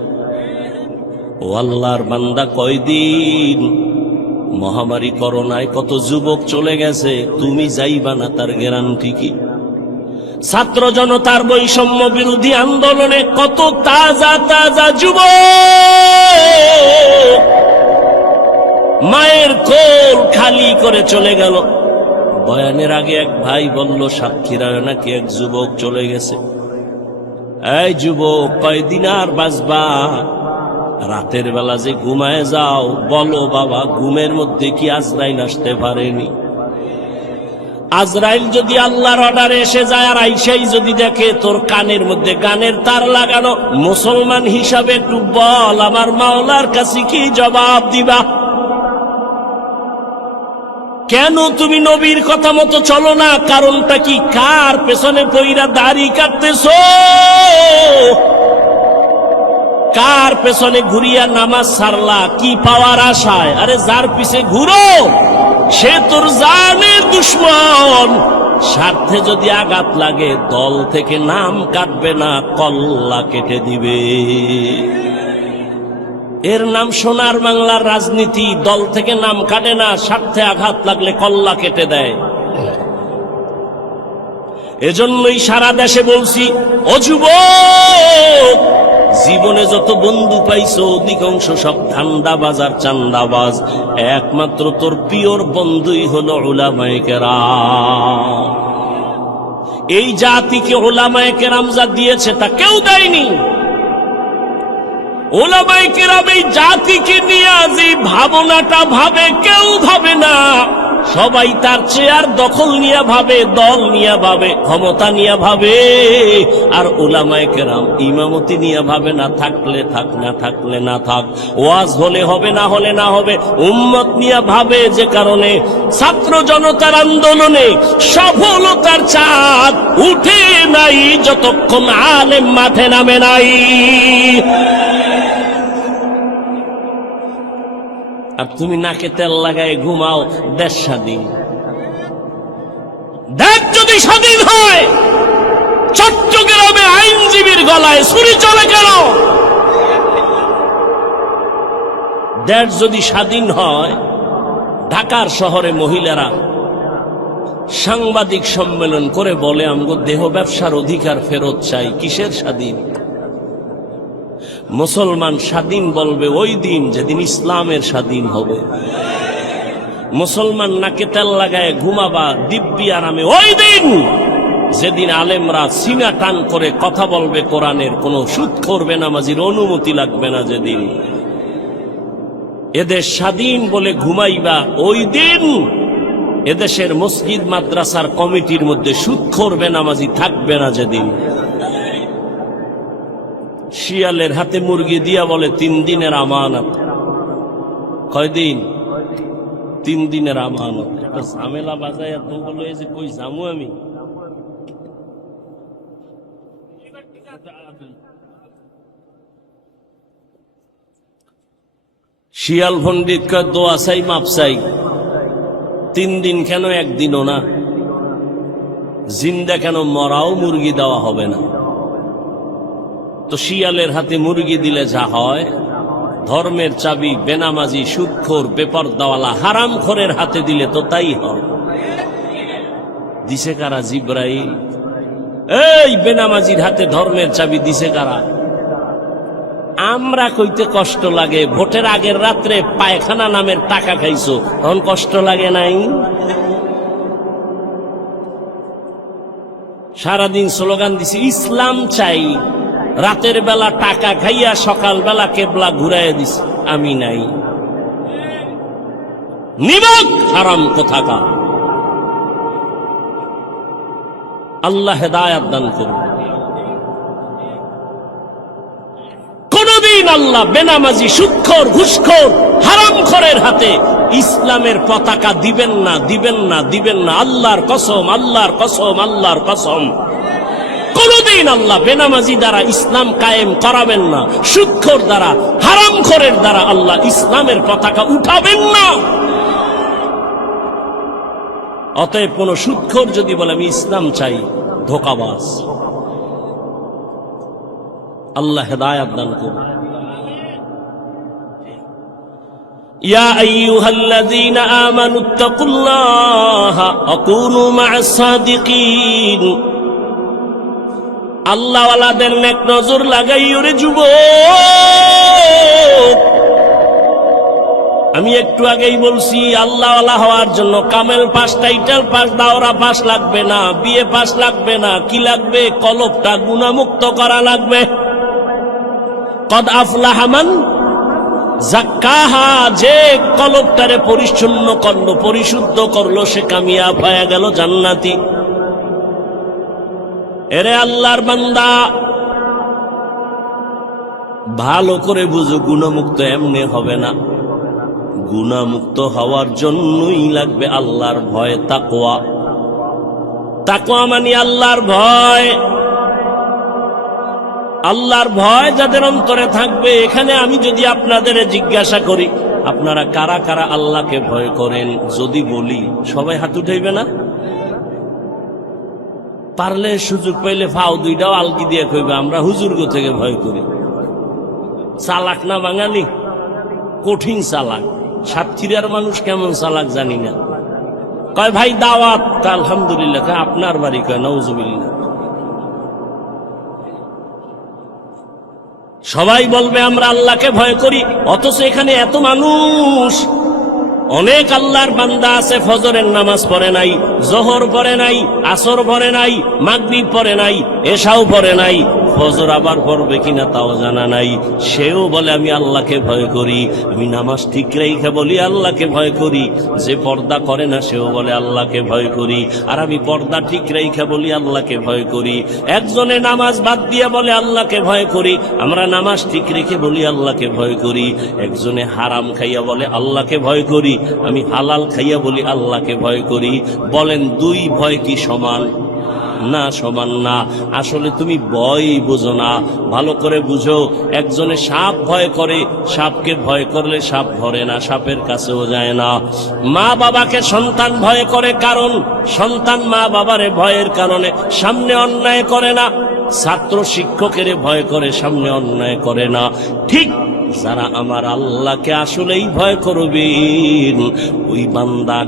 ও আল্লাহর বান্দা, কয়দিন মহামারী করোনায় কত যুবক চলে গেছে, তুমি যাইবা না তার গ্যারান্টি কি? ছাত্র জনতার বৈষম্য বিরোধী আন্দোলনে কত তাজা তাজা যুবক মায়ের কোল খালি করে চলে গেল। বয়ানের আগে এক ভাই বলল সাতক্ষীরায় নাকি এক যুবক চলে গেছে। এই যুবক, কয়দিন আর বাঁচবা? রাতের বেলা যে ঘুমায় যাও, বলো বাবা, ঘুমের মধ্যে কি আজরাইল আসতে পারেনি? আজরাইল যদি আল্লাহর অর্ডারে এসে যায় আর আইসাই যদি দেখে তোর কানের মধ্যে গানের তার লাগানো, মুসলমান হিসাবে একটু বল, আমার মাওলার কাছে কি জবাব দিবা? কেন তুমি নবীর কথা মতো চলো না? কারণটা কি? কার পেছনে পইরা দাড়ি কাটতেছো? কার পেছনে ঘুরিয়া নামাজ সারলা কি পাওয়ার আশায়? আরে যার পিছে ঘুরো সে তোর জানের দুশ্মন। স্বার্থে যদি আঘাত লাগে দল থেকে নাম কাটবে না, কল্লা কেটে দিবে। এর নাম সোনার বাংলার রাজনীতি। দল থেকে নাম কাটে না, স্বার্থে আঘাত লাগলে কল্লা কেটে দেয়। এজন্যই সারা দেশে বলছি, ও যুবক, জীবনে যত বন্ধু পাইছো অধিকাংশ সব ধান্দাবাজ আর চান্দাবাজ। একমাত্র তোর পিওর বন্ধুই হলো উলামায়ে কেরাম। এই জাতিকে উলামায়ে কেরাম যা দিয়েছে তা কেউ দেয়নি। উলামায়ে কেরাম এই জাতিকে নিয়ে যে ভাবনাটা ভাবে, কেউ ভাবে না। সবাই তার চেয়ার দখল নিয়ে ভাবে, দল নিয়ে ভাবে, ক্ষমতা নিয়ে ভাবে। আর উলামায়ে কেরাম ইমামতি নিয়ে ভাবে, না থাকলে থাক, না থাকলে না থাক, ওয়াজ হলে হবে, না হলে না হবে। উম্মত নিয়ে ভাবে, যে কারণে ছাত্র জনতার আন্দোলনে সফলতার চাঁদ উঠে নাই যতক্ষণ আলেম মাঠে নামে নাই। আর তুমি নাকে তেল লাগায় ঘুমাও, দেশ স্বাধীন। দেশ যদি স্বাধীন হয়, চট্টগ্রামে আইনজীবীর গলায় ছুরি চলে কেন? দেশ যদি স্বাধীন হয়, ঢাকার শহরে মহিলারা সাংবাদিক সম্মেলন করে বলে, আমগো দেহ ব্যবসার অধিকার ফেরত চাই। কিসের স্বাধীন? মুসলমান স্বাধীন বলবে ওই দিন যেদিন ইসলামের স্বাধীন হবে। মুসলমান নাকে তেল লাগায় ঘুমাবা দিব্যি আরামে ওই দিন যেদিন আলেমরা সিনা টান করে কথা বলবে কোরআনের, কোনো সুদ করবে নামাজির অনুমতি লাগবে না। যেদিন এদেশ স্বাধীন বলে ঘুমাইবা, ওই দিন এদেশের মসজিদ মাদ্রাসার কমিটির মধ্যে সুদ করবে নামাজি থাকবে না। যেদিন শিয়ালের হাতে মুরগি দিয়া বলে 3 দিনের আমানত। কয়দিন? 3 দিনের আমানত। ঝামেলা বাজায় তো বলো, এই যে কই যামু আমি? শিয়াল পণ্ডিত কয় দোয়া চাই, মাপ চাই। 3 দিন কেন, 1 দিনও না? জিন্দা কেন, মরাও মুরগি দেওয়া হবে না। তো শিয়ালের হাতে মুরগি দিলে যা হয়, ধর্মের চাবি বেনামাজি, সুদখোর, বেপরদাওয়ালা, হারামখোরের হাতে দিলে তো তাই হয়। দিছে কারা? জিব্রাইল। এই বেনামাজির হাতে ধর্মের চাবি দিছে কারা? আমরা কইতে কষ্ট লাগে, ভোটের আগের রাত্রে পায়খানা নামের টাকা খাইছো, তখন কষ্ট লাগে নাই? সারাদিন স্লোগান দিছি ইসলাম চাই, রাতের বেলা টাকা খাইয়া সকাল বেলা কেবলা ঘুরাইয়া দিছি, আমি নাই। নিমক হারাম কোথাকার। আল্লাহ হেদায়াত দান করুন। কোনদিন আল্লাহ বেনামাজি, সুদখোর, ঘুষখোর, হারামখোরের হাতে ইসলামের পতাকা দিবেন না, দিবেন না, দিবেন না। আল্লাহর কসম, আল্লাহর কসম, আল্লাহর কসম। কোনদিন আল্লাহ বেনামাজি দ্বারা ইসলাম কায়েম করাবেন না, সুদখোর দ্বারা, হারামখোরের দ্বারা আল্লাহ ইসলামের পতাকা উঠাবেন না। অতএব কোন সুদখোর যদি বলে আমি ইসলাম চাই, ধোঁকাবাজ। আল্লাহ হেদায়াত দান করুন। ইয়া আইয়ুহাল্লাযীনা আমানুত্তাকুল্লাহা ওয়া কুনু মা'আস সাদিকিন। আল্লাহওয়ালাদের নেক নজর লাগাই ওরে যুবক। আমি একটু আগেই বলছি, আল্লাহওয়ালা হওয়ার জন্য কামেল পাস, টাইটেল পাস, দাওরা পাস লাগবে না, বিএ পাস লাগবে না। কি লাগবে? কলবটা গুনাহমুক্ত করা লাগবে। কদ আফলাহা মান যাক্কাহা, যে কলবটারে পরিচ্ছন্ন করলো, পরিশুদ্ধ করলো, সে কামিয়াব হয়ে গেল, জান্নাতি। এরে আল্লাহর বান্দা, ভালো করে বুঝো, গুনাহমুক্ত এমনি হবে না। গুনাহমুক্ত হওয়ার জন্যই লাগবে আল্লাহর ভয়, তাকওয়া। তাকওয়া মানে আল্লাহর ভয়। আল্লাহর ভয় যাদের অন্তরে থাকবে, এখানে আমি যদি আপনাদের জিজ্ঞাসা করি, আপনারা কারা কারা আল্লাহকে ভয় করেন, যদি বলি, সবাই হাত উঠাইবে না? পারলে সুযোগ পাইলে ফাও দুইটাও আলগি দিয়ে কইবে আমরা হুজুরগো থেকে ভয় করি। চালাক না বাঙালি? কঠিন চালাক। সাতক্ষীরার মানুষ কেমন চালাক জানি না। কয় ভাই দাওয়াত, আলহামদুলিল্লাহ। আপনার বাড়ি? কয় নাউজুবিল্লাহ। সবাই বলবে আমরা আল্লাহকে ভয় করি, অথচ এখানে এত মানুষ। অনেক আল্লাহর বান্দা আছে ফজরের নামাজ পড়ে নাই, জোহর পড়ে নাই, আসর পড়ে নাই, মাগরিব পড়ে নাই, এশাও পড়ে নাই, ফজর আবার পড়বে কিনা তাও জানা নাই। সেও বলে আমি আল্লাহকে ভয় করি। আমি নামাজ ঠিক রেখে বলি আল্লাহকে ভয় করি। যে পর্দা করে না সেও বলে আল্লাহকে ভয় করি। আর আমি পর্দা ঠিক রেখে বলি আল্লাহকে ভয় করি। একজনে নামাজ বাদ দিয়ে বলে আল্লাহকে ভয় করি। আমরা নামাজ ঠিক রেখে বলি আল্লাহকে ভয় করি। একজনে হারাম খাইয়া বলে আল্লাহকে ভয় করি। আমি হালাল খাইয়া বলি আল্লাহকে ভয় করি। বলেন দুই ভয় কি সমান? না, সমান না। আসলে তুমি ভয় বুঝো না, ভালো করে বুঝো। একজনে সাপ ভয় করে, সাপকে ভয় করলে সাপ ধরে না, সাপের কাছেও যায় না। মা বাবাকে সন্তান ভয় করে, কারণ সন্তান মা বাবারে ভয়ের কারণে সামনে অন্যায় করে না। ছাত্র শিক্ষকের ভয় করে, সামনে অন্যায় করে না। ঠিক যারা আমার আল্লাহকে আসলেই ভয় করবেন, ওই বান্দা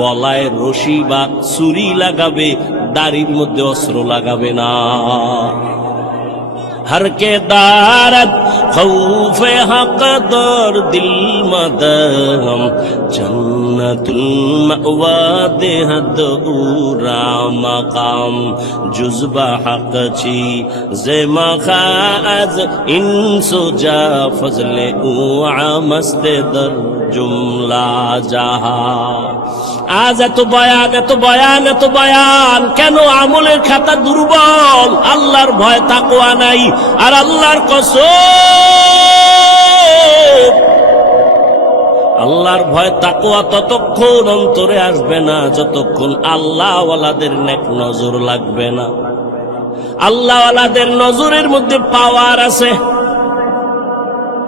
গলায় রশি বা ছুরি লাগাবে, দাড়ির মধ্যে অস্ত্র লাগাবে না। हर के दारत खौफे हक दर दिल मदम जन्नतुल मअवा देहद उरा मकाम जुज़बा हक ची जे मखाज इंसो जा फजले उआमस्ते दर जुमला जाहा। আজ এত বয়ান, এত বয়ান, এত বয়ান কেন? আমলের খাতা দুর্বল, আল্লাহর ভয় তাকওয়া নাই। আর আল্লাহর কসম, আল্লাহর ভয় তাকওয়া ততক্ষণ অন্তরে আসবে না যতক্ষণ আল্লাহওয়ালাদের নেক নজর লাগবে না। আল্লাহওয়ালাদের নজরের মধ্যে পাওয়ার আছে।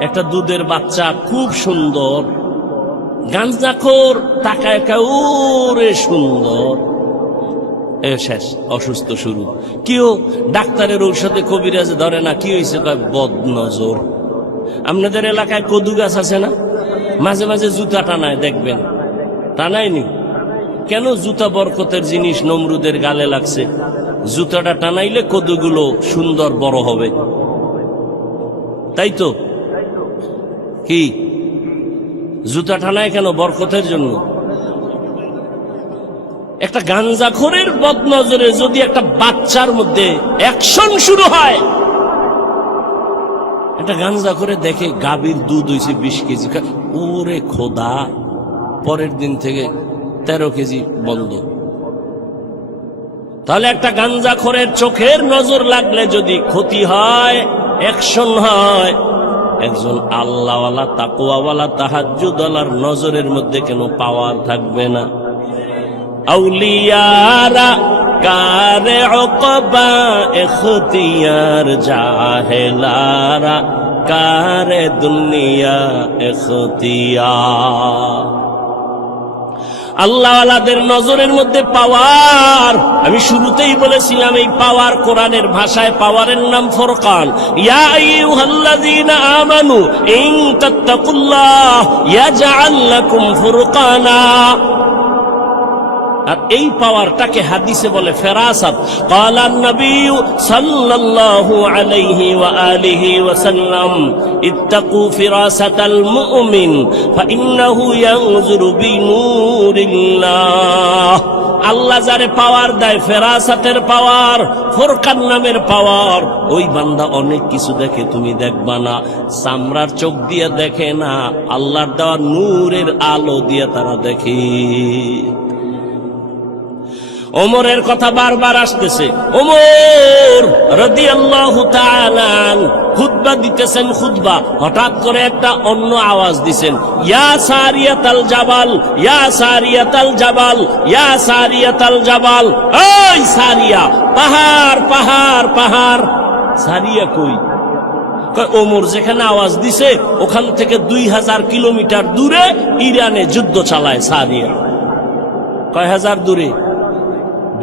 একটা দুধের বাচ্চা খুব সুন্দর, গাঞ্জাখোর তাকায় কাউরে সুন্দর, শেষ অসুস্থ শুরু। কেউ ডাক্তারের ঔষধে কবিরাজ ধরে না, কি হয়েছে? কয় বদ নজর। আপনাদের এলাকায় কদু গাছ আছে না? মাঝে মাঝে জুতা টানায়, দেখবেন। টানায়নি কেন? জুতা বরকতের জিনিস, নমরুদের গালে লাগছে। জুতাটা টানাইলে কদুগুলো সুন্দর বড় হবে, তাই তো? কি জুতা টানায় কেন? বরকতের জন্য। একটা গাঞ্জাখোরের বদনজরে যদি একটা বাচ্চার মধ্যে অ্যাকশন শুরু হয়, একটা গাঞ্জাখোরে দেখে গাভীর দুধ হয়েছে 20 কেজি, ওরে খোদা, পরের দিন থেকে 13 কেজি বন্ধ। তাহলে একটা গাঞ্জাখোরের চোখের নজর লাগলে যদি ক্ষতি হয়, অ্যাকশন হয়, একজন আল্লাহওয়ালা তাকওয়াওয়ালা তাহাজ্জুদওয়ালার নজরের মধ্যে কেন পাওয়ার থাকবে না? আউলিয়ারা কারে উকবা ইখতিয়ার, জাহেলারা কারে দুনিয়া ইখতিয়ার। আল্লাহওয়ালাদের নজরের মধ্যে পাওয়ার। আমি শুরুতেই বলেছিলাম এই পাওয়ার কোরআনের ভাষায় পাওয়ারের নাম ফুরকান। ইয়া আইয়ুহাল্লাযীনা আমানু ইন তাত্তাকুল্লাহ ইয়াজআল লাকুম ফুরকানা। আর এই পাওয়ারটাকে হাদিসে বলে ফেরাসাত। ক্বালা নবী সাল্লাল্লাহু আলাইহি ওয়া আলিহি ওয়াসাল্লাম ইত্তাকু ফিরাসাতাল মুমিন ফাইন্নাহু ইয়ানজুরু বিনূরিল্লাহ। আল্লাহ যারে পাওয়ার দেয়, ফেরাসাতের পাওয়ার, ফুরকান নামের পাওয়ার, ওই বান্দা অনেক কিছু দেখে, তুমি দেখবা না। চামড়ার চোখ দিয়ে দেখে না, আল্লাহর দেওয়া নূরের আলো দিয়ে তারা দেখে। ওমরের কথা বারবার আসতেছে। ওমর রাদিয়াল্লাহু তাআলা খুতবা দিতেছেন, খুতবা, হঠাৎ করে একটা অন্য আওয়াজ দিছেন, ইয়া সারিয়াতাল জাবাল, ইয়া সারিয়াতাল জাবাল, ইয়া সারিয়াতাল জাবাল। ওই সারিয়া, পাহাড় পাহাড় পাহাড়। সারিয়া কই? ওমর যেখানে আওয়াজ দিছে ওখান থেকে 2000 কিলোমিটার দূরে ইরানে যুদ্ধ চালায় সারিয়া। কয় হাজার দূরে?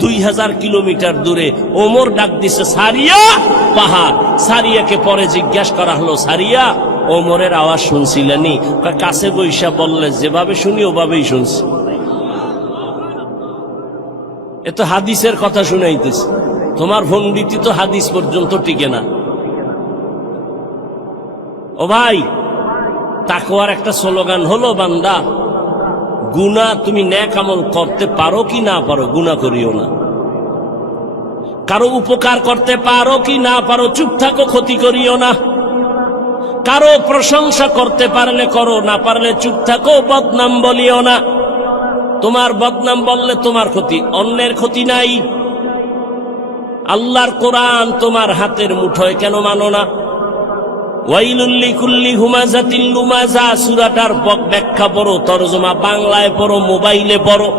2000 কিলোমিটার দূরে। ওমর ডাক দিছে, সারিয়া, পাহাড়। সারিয়াকে পরে জিজ্ঞাসা করা হলো, সারিয়া, ওমরের আওয়াজ শুনছিলেনি? কাছে বৈশা বললে, যেভাবে শুনি ওভাবেই শুনছি। এ তো হাদিসের কথা শুনাইতেছে, তোমার ভঙ্গিটি তো হাদিস পর্যন্ত টিকে না। ও ভাই, তাকওয়ার একটা স্লোগান হলো, বান্দা গুনাহ তুমি নেক আমল করতে পারো কি না পারো, গুনাহ করিও না। কারো উপকার করতে পারো কি না পারো, চুপ থাকো, ক্ষতি করিও না। কারো প্রশংসা করতে পারলে করো, না পারলে চুপ থাকো, বদনাম বলিও না। তোমার বদনাম বললে তোমার ক্ষতি, অন্যের ক্ষতি নাই। আল্লাহর কোরআন তোমার হাতের মুঠোয় কেন মানো না? ওয়াইলুল লিকুল্লি হুমাযাতিল লুমাযা, সূরাটার ব্যাখ্যা পড়ো, তরজমা বাংলায় পড়ো, মোবাইলে পড়ো।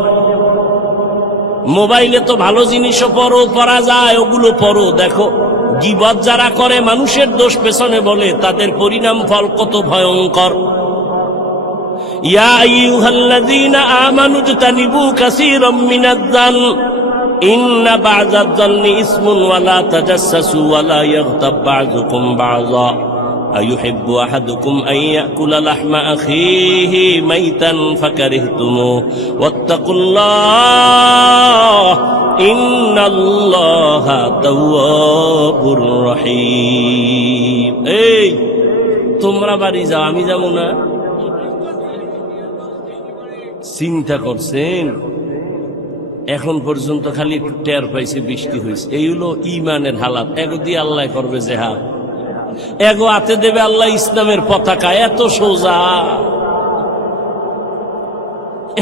মোবাইলে তো ভালো জিনিসও পড়া যায়, ওগুলো পড়ো, দেখো। গীবত যারা করে, মানুষের দোষ পেছনে বলে, তাদের পরিণাম ফল কত ভয়ঙ্কর। ইয়া আইয়ুহাল্লাযীনা আমানু ইজতানিবু কাসীরাম মিনাজ-যান ইন্না বা'যাজ-যান্নি ইসমুন ওয়া লা তাজাসসাসু ওয়া লা ইয়াগতাব বা'যুকুম বা'যা আইয়ুহিব্বু আহাদুকুম আন ইয়াকুলা লাহমা আখিহি মাইতান ফাকারিহতুমুহু ওয়াত্তাকুল্লাহ ইন্নাল্লাহা তাওয়াবুর রহিম। এই তোমরা বাড়ি যাও, আমি যাবো না? চিন্তা করছেন? এখন পর্যন্ত খালি একটু টের পাইছে, বৃষ্টি হয়েছে। এই হলো ইমানের হালাত। এগো দিয়ে আল্লাহ করবে জেহাদ, এগো হাতে দেবে আল্লাহ ইসলামের পতাকা। এত সোজা,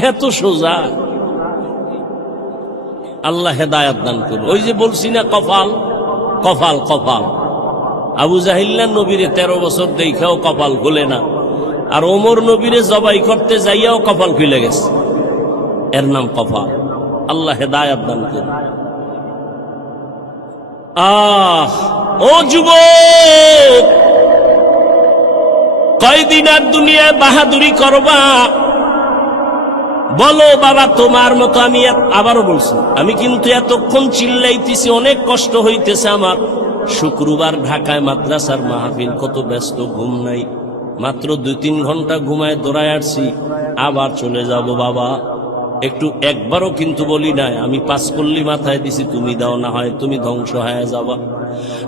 এত সোজা। আল্লাহ হেদায়াত দান করুন। ওই যে বলছি না, কপাল কপাল কপাল। আবু জাহিল্লার নবীরে 13 বছর দেখাও কপাল খুলে না, আর ওমর নবীরে জবাই করতে যাইয়াও কপাল খুলে গেছে। এর নাম কপাল। আল্লাহ হেদায়াত দান করুন। ও যুবক, কয়দিন আর দুনিয়ায় বাহাদুরি করবা? বলো বাবা, তোমার মতো আমি আবারও বলছি, আমি কিন্তু এতক্ষণ চিল্লাইতেছি, অনেক কষ্ট হইতেছে আমার। শুক্রবার ঢাকায় মাদ্রাসার মাহফিল, কত ব্যস্ত, ঘুম নাই। মাত্র 2-3 ঘন্টা ঘুমায় দৌড়ায় আসছি, আবার চলে যাব বাবা। একটু একবারও কিন্তু বলি নাই আমি 5 কল্লি মাথায় দিছি, তুমি দাও, না হয় তুমি ধ্বংস হয়ে যাবা।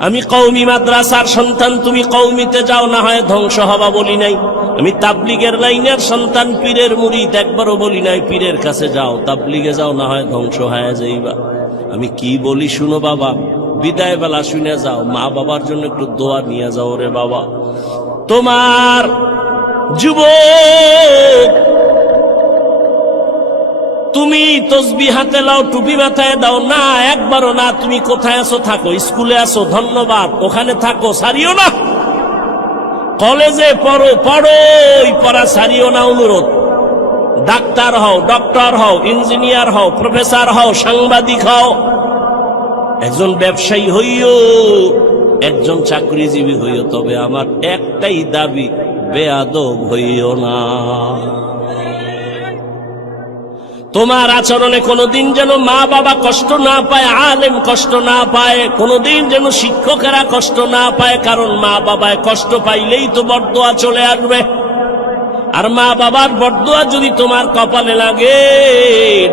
আমি কওমি মাদ্রাসার সন্তান, তুমি কওমিতে যাও, না হয় ধ্বংস হবা বলি নাই। আমি তাবলিগের লাইনের সন্তান, পীরের মুরিদ, একবারও বলি নাই পীরের কাছে যাও, তাবলিগে যাও, না হয় ধ্বংস হয়ে যাইবা। আমি কি বলি শুনো বাবা, বিদায় বেলা শুনে যাও, মা বাবার জন্য একটু দোয়া নিয়ে যাও রে বাবা। তোমার যুবক, তুমি তসবিহ হাতে লাও, টুপি মাথায় দাও না, একবারও না। তুমি কোথায় আছো থাকো, স্কুলে আছো ধন্যবাদ, ওখানে থাকো, সারিও না। কলেজে পড়ো, পড়োই, পড়া সারিও না, অনুরোধ। ডাক্তার হও, ডক্টর হও, ইঞ্জিনিয়ার হও, প্রফেসর হও, সাংবাদিক হও, একজন ব্যবসায়ী হইও, একজন চাকরিজীবী হইও, তবে আমার একটাই দাবি, বেয়াদব হইও না। তোমার আচরণে কোনোদিন যেন মা বাবা কষ্ট না পায়, আলেম কষ্ট না পায়, কোনোদিন যেন শিক্ষকেরা কষ্ট না পায়। কারণ মা বাবায় কষ্ট পাইলেই তো বরদোয়া চলে আসবে। আর মা বাবার বরদোয়া যদি তোমার কপালে লাগে,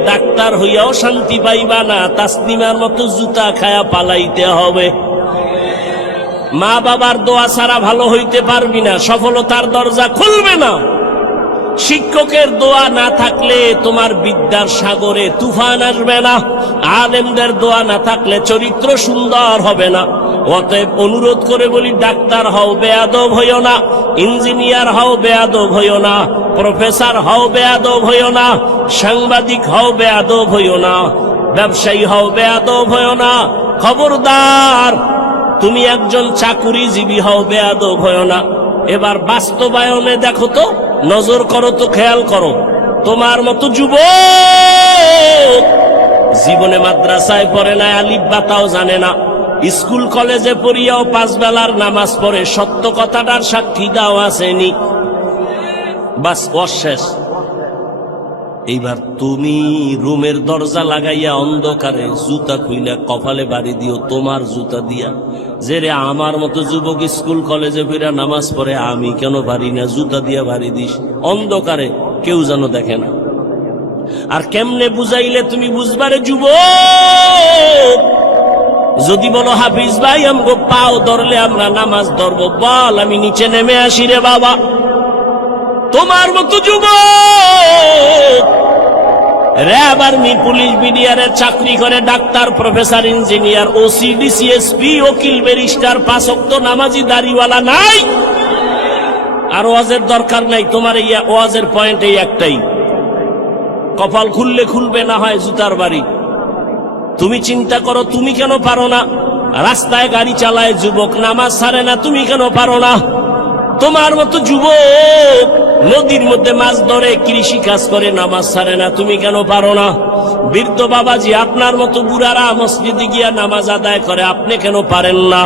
ডাক্তার হইয়াও শান্তি পাইবা না, তাসলিমার মতো জুতা খায়া পালাইতে হবে। মা বাবার দোয়া ছাড়া ভালো হইতে পারবি না, সফলতার দরজা খুলবে না। শিক্ষকের দোয়া না থাকলে তোমার বিদ্যার সাগরে তুফান আসবে না। আলেমদের দোয়া না থাকলে চরিত্র সুন্দর হবে না। অতএব অনুরোধ করে বলি, ডাক্তার হও, বেয়াদব হইও না। ইঞ্জিনিয়ার হও, বেয়াদব হইও না। প্রফেসর হও, বেয়াদব হইও না। সাংবাদিক হও, বেয়াদব হইও না। ব্যবসায়ী হও, বেয়াদব হইও না। খবরদার, তুমি একজন চাকুরিজীবী হও, বেয়াদব হইও না। এবার বাস্তবায়নে দেখো তো, নজর করো তো, খেয়াল করো। তোমার মতো যুবক জীবনে মাদ্রাসায় পড়ে না, আলিফ বাতাও জানে না, স্কুল কলেজে পড়িয়াও 5 বেলার নামাজ পড়ে, সত্য কথাটার সাক্ষী দাও আসেনি, বাস অশেষ। এইবার তুমি রুমের দরজা লাগাইয়া অন্ধকারে জুতা খুইলা কপালে বাড়ি দিও তোমার জুতা দিয়া, যে রে আমার মতো যুবক স্কুল কলেজে ফিরা নামাজ পড়ে, আমি কেন পারি না, জুতা দিয়া বাড়ি দিস অন্ধকারে, কেউ যেন দেখে না। আর কেমনে বুঝাইলে তুমি বুঝবারে যুবক? যদি বলো হাফিজ ভাই আমগো পাও ধরলে আমরা নামাজ ধরবো, বল আমি নিচে নেমে আসি রে বাবা। তোমার মতো যুবক র্যাব, আর্মি, পুলিশ, বিডিআরের চাকরি করে, doctor, professor, engineer, OC, DC, SP, ওকিল, ব্যারিস্টার, 5 ওয়াক্ত নামাজি, দাড়িওয়ালা নাই। আর ওয়াজের দরকার নাই, তোমার এই ওয়াজের পয়েন্ট এই একটাই, কপাল খুললে খুলবে, না হয় জুতার বাড়ি। তুমি চিন্তা করো, তুমি কেন পারো না? রাস্তায় গাড়ি চালায় যুবক, নামাজ ছাড়ে না, তুমি কেন পারো না? তোমার মতো যুবক নদীর মধ্যে মাছ ধরে, কৃষি কাজ করে, নামাজ ছাড়ে না, তুমি কেন পারো না? বৃদ্ধ বাবাজি আপনার মতো বুড়ারা মসজিদে গিয়া নামাজ আদায় করে, আপনি কেন পারেন না?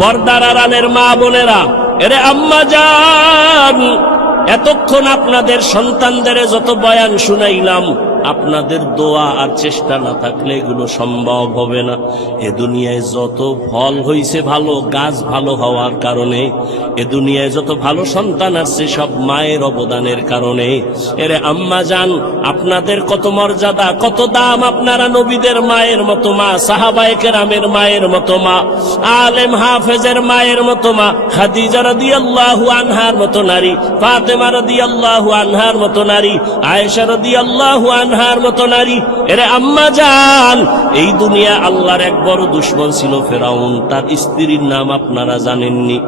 পর্দার আড়ালের মা বোনেরা, এরে আম্মা জান, এতক্ষণ আপনাদের সন্তানদের যত বয়ান শুনাইলাম, আপনাদের দোয়া আর চেষ্টা না থাকলে এগুলো সম্ভব হবে না। এ দুনিয়ায় যত ফল হইছে ভালো, গাছ ভালো হওয়ার কারণে, এ দুনিয়ায় যত ভালো সন্তান আসছে সব মায়ের অবদানের কারণে। এরে আম্মা জান, আপনাদের কত মর্যাদা, কত দাম। আপনারা নবীদের মায়ের মতো মা, সাহাবায়ে কেরামের মায়ের মতো মা, আলেম হাফেজের মায়ের মতো মা, খাদিজা রাদিয়াল্লাহু আনহার মতো নারী, ফাতেমা রাদিয়াল্লাহু আনহার মতো নারী, আয়েশা রাদিয়াল্লাহু আনহার মতো নারী। এরে আম্মা জান, এই দুনিয়া আল্লাহর এক বড় দুশমন ছিল ফেরাউন, তার স্ত্রীর নাম আপনারা জানেননি?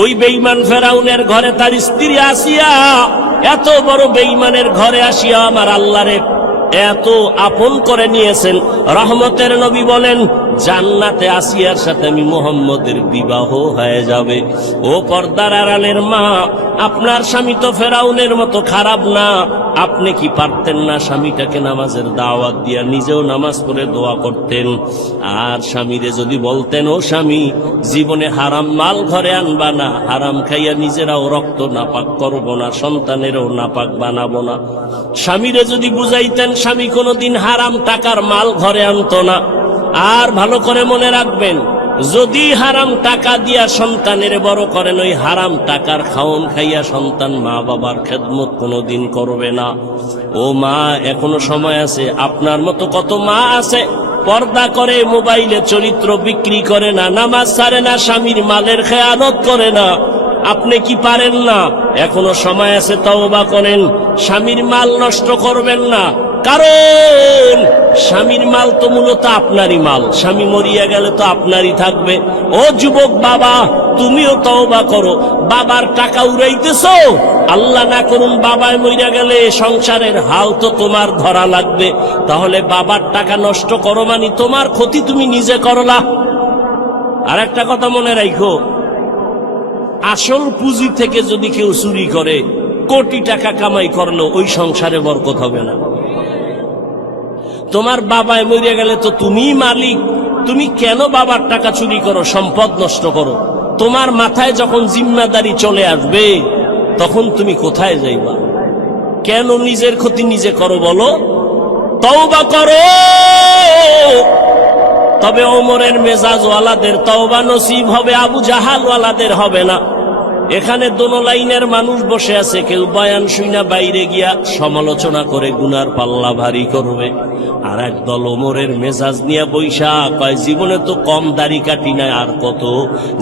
ওই বেঈমান ফেরাউনের ঘরে তার স্ত্রী আসিয়া, এত বড় বেঈমানের ঘরে আসিয়া আমার আল্লাহরে এত আপন করে নিয়েছেন। রহমতের নবী বলেন, জান্নাতে আসিয়ার সাথে আমি মুহাম্মদের বিবাহ হয়ে যাবে। ও পর্দার আড়ালের মা, আপনার স্বামী তো ফেরাউনের মতো খারাপ না। আপনি কি পারতেন না স্বামীটাকে নামাজের দাওয়াত দিয়া নিজেও নামাজ পড়ে দোয়া করতেন? আর স্বামীরে যদি বলতেন, ও স্বামী, জীবনে হারাম মাল ঘরে আনবা না, হারাম খাইয়া নিজেরাও রক্ত নাপাক করব না, সন্তানেরও নাপাক বানাবো না। স্বামীরে যদি বুঝাইতেন, স্বামী কোনোদিন হারাম টাকার মাল ঘরে আনতো না। আর ভালো করে মনে রাখবেন, যদি হারাম টাকা দিয়া সন্তানের বড় করেন, ওই হারাম টাকার খাওন খাইয়া সন্তান মা বাবার খেদমত কোনোদিন করবে না। ও মা, এখনো সময় আছে। আপনার মতো কত মা আছে, পর্দা করে, মোবাইলে চরিত্র বিক্রি করে না, নামাজ ছাড়ে না, স্বামীর মালের খেয়ানত করে না। আপনি কি পারেন না? এখনো সময় আছে, তওবা করেন। স্বামীর মাল নষ্ট করবেন না, কারণ স্বামীর মাল তো মূলত আপনারই মাল, স্বামী মরিয়া গেলে তো আপনারই থাকবে। ও যুবক বাবা, তুমিও তওবা করো। বাবার টাকা উড়াইতেছো, আল্লাহ না করুন বাবায় মরিয়া গেলে সংসারের হাল তো তোমার ধরা লাগবে। তাহলে বাবার টাকা নষ্ট করো মানে তোমার ক্ষতি তুমি নিজে করলা। আর একটা কথা মনে রাখো, আসল পুঁজি থেকে যদি কেউ চুরি করে, কোটি টাকা কামাই করলো, ওই সংসারে বরকত হবে না। তোমার বাবায় মরে গেলে তো তুমিই মালিক, তুমি কেন বাবার টাকা চুরি করো, সম্পদ নষ্ট করো? তোমার মাথায় যখন জিম্মাদারি চলে আসবে, তখন তুমি কোথায় যাইবা? কেন নিজের ক্ষতি নিজে করো বলো? তওবা করো। তবে ওমরের মেজাজওয়ালাদের তওবা নসিব হবে, আবু জাহালওয়ালাদের হবে না। এখানে দোনো লাইনের মানুষ বসে আছে, কেউ বয়ান শুইনা বাইরে গিয়া সমালোচনা করে গুনার পাল্লা ভারী করবে, আর এক দল ওমরের মেজাজ নিয়ে বৈশা কয় জীবনে তো কম দাড়ি কাটি নাই, আর কত,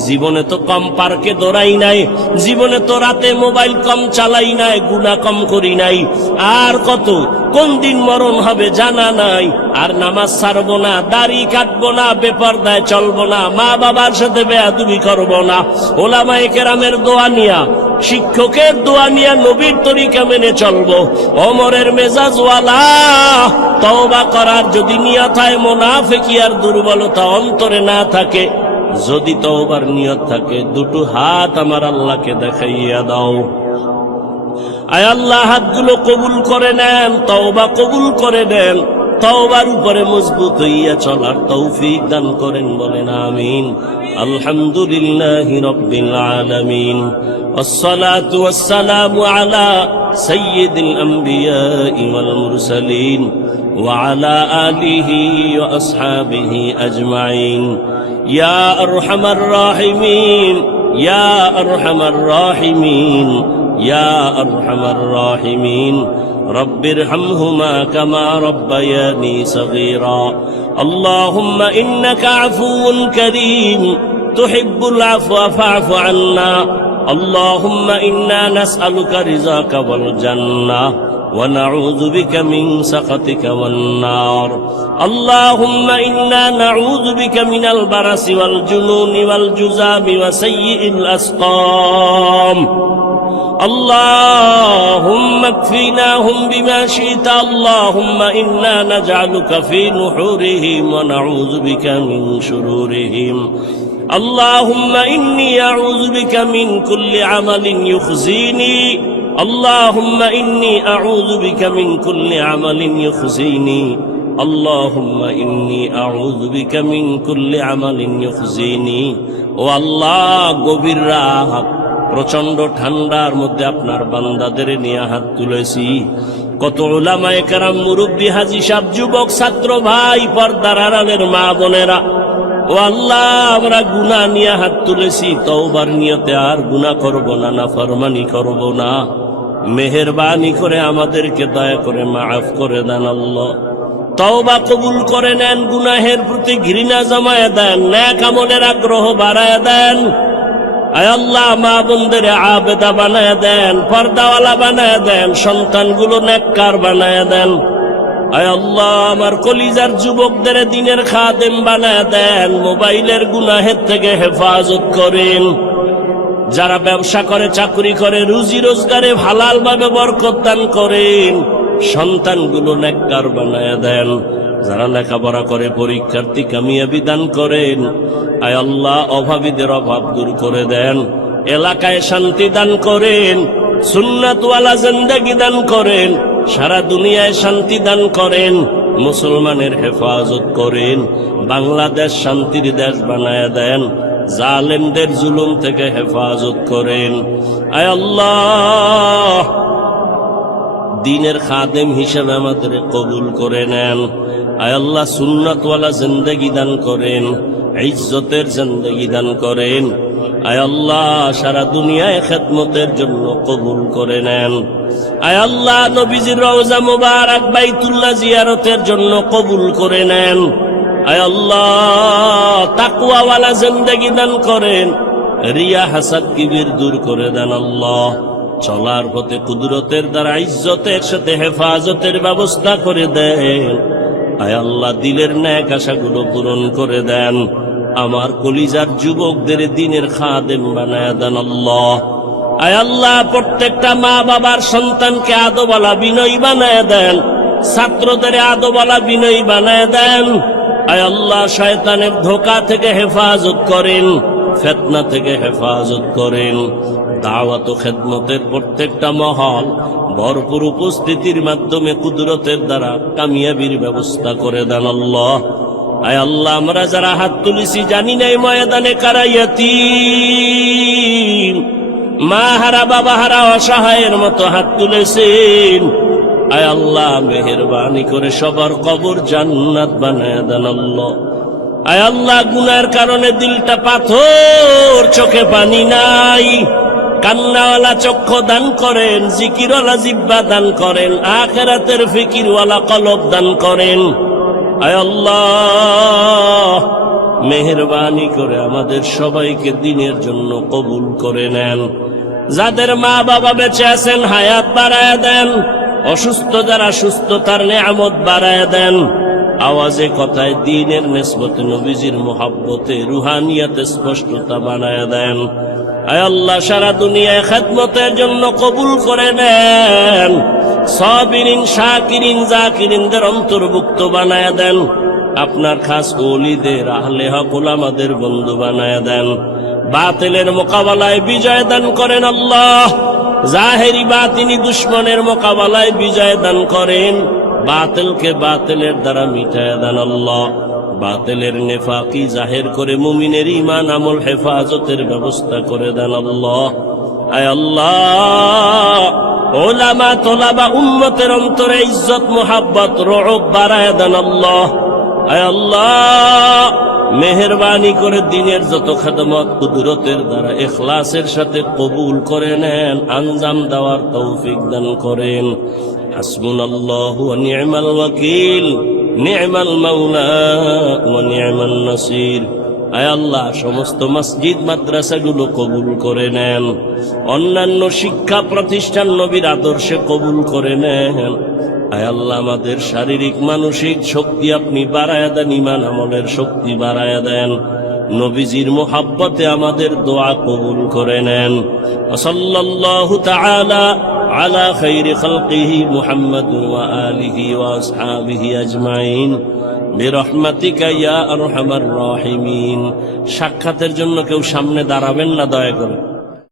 জীবনে তো কম পার্কে দৌড়াই নাই, জীবনে তো রাতে মোবাইল কম চালাই নাই, গুনাহ কম করি নাই, আর কত, কোন দিন মরণ হবে জানা নাই, আর নামাজ ছাড়বো না, দাড়ি কাটবো না, বেপরদায় চলবো না, মা বাবার সাথে বেয়াদবি করবো না, ওলামায়ে কেরামের দোয়া নিয়া, শিক্ষকের দোয়া নিয়া নবীর তরিকা মেনে চলবো। ওমরের মেজাজওয়ালা তওবা করার যদি নিয়ত হয়, মুনাফিকি আর দুর্বলতা অন্তরে না থাকে, যদি তওবার নিয়ত থাকে, দুটো হাত আমার আল্লাহকে দেখাইয়া দাও। আয় আল্লাহ, হাতগুলো কবুল করে নেন, তওবা কবুল করে নেন, তওবার উপরে মজবুত হইয়া চলার তৌফিক দান করেন, বলেন আমিন। আলহামদুলিল্লাহি রাব্বিল আলামিন, والصلاة والسلام على سيد الأنبياء والمرسلين وعلى آله وأصحابه أجمعين. يا أرحم الراحمين، يا أرحم الراحمين، يا أرحم الراحمين، رب ارحمهما كما ربياني صغيرا. اللهم إنك عفو كريم تحب العفو فاعف عنا. اللهم إنا نسألك رضاك والجنة ونعوذ بك من سخطك والنار. اللهم إنا نعوذ بك من البرص والجنون والجذام وسيء الأسقام. اللهم اكفناهم بما شئت. اللهم إنا نجعلك في نحورهم ونعوذ بك من شرورهم. اللهم إني أعوذ بك من كل عمل يخزيني. اللهم إني أعوذ بك من كل عمل يخزيني. اللهم إني أعوذ بك من كل عمل يخزيني. والله গভীর রাত, প্রচন্ড ঠান্ডার মধ্যে আপনার বান্দাদের নিয়ে হাত তুলেছি। কত উলামায়ে কেরাম, মুরব্বী, হাজী সাহেব, যুবক, ছাত্র ভাই, পর্দার আড়ালের মা বোনেরা, ও আল্লাহ, আমরা গুনাহ নিয়ে হাত তুলেছি, তওবার নিয়তে আর গুনাহ করব না, নাফরমানি করব না। মেহেরবানি করে আমাদেরকে দয়া করে মাফ করে দেন আল্লাহ। তওবা কবুল করে নেন, গুনাহের প্রতি ঘৃণা জমায়ে দেন, নেক আমলের আগ্রহ বাড়ায় দেন। আয় আল্লাহ, মা বোনদের আবেদা বানায় দেন, পর্দাওয়ালা বানায় দেন, সন্তানগুলো নেককার বানায় দেন। আয় আল্লাহ, আমার কলিজার যুবকদের দ্বীনের খাদেম বানায় দেন, মোবাইলের গুনাহের থেকে হেফাজত করেন। যারা ব্যবসা করে, চাকরি করে, রুজি রোজগারে হালাল ভাবে বরকত দান করেন, সন্তানগুলো নেককার বানায় দেন। যারা লেখাপড়া করে, পরীক্ষার্থী কামিয়াবি দান করেন। আয় আল্লাহ, অভাবীদের অভাব দূর করে দেন, এলাকায় শান্তি দান করেন, সুন্নাতওয়ালা জিন্দেগি দান করেন, সারা দুনিয়ায় শান্তি দান করেন, মুসলমানের হেফাজত করেন, বাংলাদেশ শান্তির দেশ বানায় দেন, জালেমদের জুলুম থেকে হেফাজত করেন। আয় আল্লাহ, দ্বীনের খাদেম হিসেবে আমাদের কবুল করে নেন। আয় আল্লাহ, সুন্নাতওয়ালা জিন্দেগি দান করেন, ইজ্জতের জিন্দেগি দান করেন। আয় আল্লাহ, সারা দুনিয়ায় খেদমতের জন্য কবুল করে নেন। আয় আল্লাহ, নবীজির রওজা মুবারক বাইতুল্লাহ জিয়ারতের জন্য কবুল করে নেন। আয় আল্লাহ, তাকওয়াওয়ালা জিন্দেগি দান করেন, রিয়া হাসাদ কিবির দূর করে দেন আল্লাহ। চলার পথে কুদরতের দ্বারা ইজ্জতের সাথে হেফাজতের ব্যবস্থা করে দেন। আয় আল্লাহ, দিলের ন্যাক আশাগুলো পূরণ করে দেন। আমার কলিজার যুবকদের দ্বীনের খাদেম বানায় দেন আল্লাহ। আয় আল্লাহ, প্রত্যেকটা মা বাবার সন্তানকে আদওয়ালা বিনয়ী বানায় দেন, ছাত্রদের আদওয়ালা বিনয়ী বানায় দেন। আয় আল্লাহ, শয়তানের ধোঁকা থেকে হেফাজত করেন, ফিতনা থেকে হেফাজত করেন। দাওয়াত ও খেদমতের প্রত্যেকটা মহল ভরপুর উপস্থিতির মাধ্যমে কুদরতের দ্বারা কামিয়াবির ব্যবস্থা করে দেন আল্লাহ। আয় আল্লাহ, আমরা যারা হাত তুলেছি, জানি নাই ময়দানে কারা ইয়াতীম, মা হারা, বাবা হারা, অসহায়ের মতো হাত তুলেছেন। আয় আল্লাহ, মেহেরবানি করে সবার কবর জান্নাত বানায় দেন আল্লাহ। আয় আল্লাহ, গুনার কারণে দিলটা পাথর, চোখে পানি নাই, কান্নাওয়ালা চক্ষু দান করেন, জিকিরওয়ালা জিহ্বা দান করেন, আখিরাতের ফিকিরওয়ালা কলব দান করেন। আয় আল্লাহ, মেহেরবানি করে আমাদের সবাইকে দিনের জন্য কবুল করে নেন। যাদের মা বাবা বেঁচে আছেন হায়াত বাড়ায়া দেন, অসুস্থ যারা সুস্থতার নেয়ামত বাড়ায়া দেন। আওয়াজে কথায় দ্বীনের নিসবতে নবীজির মুহাব্বতে রুহানিয়াতে স্পষ্টতা বানায়া দেন। আয় আল্লাহ, সারা দুনিয়ায় খেদমতের জন্য কবুল করে নেন। সাবিরিন, শাকিরিন, জাকিরিনদের অন্তর্ভুক্ত বানায়া দেন। আপনার খাস ওলিদের, আহলে হক উলামাদের বন্ধু বানায়া দেন। বাতিলের মোকাবেলায় বিজয় দান করেন আল্লাহ। জাহেরি বাতিনি দুশ্মনের মোকাবেলায় বিজয় দান করেন। বাতিলকে বাতিলের দ্বারা মিটায়া দেন আল্লাহ। বাতিলের নেফাকি জাহের করে মুমিনের ঈমান আমল হেফাজতের ব্যবস্থা করে দেন আল্লাহ। আয় আল্লাহ, ওলামা তোলাবা উম্মতের অন্তরে ইজ্জত মুহাব্বত রউব বাড়ায়া দেন আল্লাহ। আয় আল্লাহ, মেহেরবানি করে দিনের যত খেদমত কুদরতের দ্বারা ইখলাসের সাথে কবুল করে নেন, আঞ্জাম দেওয়ার তৌফিক দান করেন। হাসবুনাল্লাহু ওয়া নি'মাল ওয়াকিল, নি'মাল মাওলা ওয়া নি'মান নাসির। আয় আল্লাহ, সমস্ত মসজিদ মাদ্রাসাগুলো কবুল করে নেন। অন্যান্য শিক্ষা প্রতিষ্ঠান নবীর আদর্শে কবুল করে নেন। আয় আল্লাহ, আমাদের শারীরিক মানসিক শক্তি আপনি বাড়ায়া দেন, ঈমান আমলের শক্তি বাড়ায়া দেন। নবীজির মুহাব্বতে আমাদের দোয়া কবুল করে নেন। সাল্লাল্লাহু তাআলা আলা খাইরি খালকিহি মুহাম্মদ ওয়া আলিহি ওয়া আসহাবিহি আজমাইন বিরহমাতিকা ইয়া আরহামার রাহিমিন। সাক্ষাতের জন্য কেউ সামনে দাঁড়াবেন না, দয়া করে।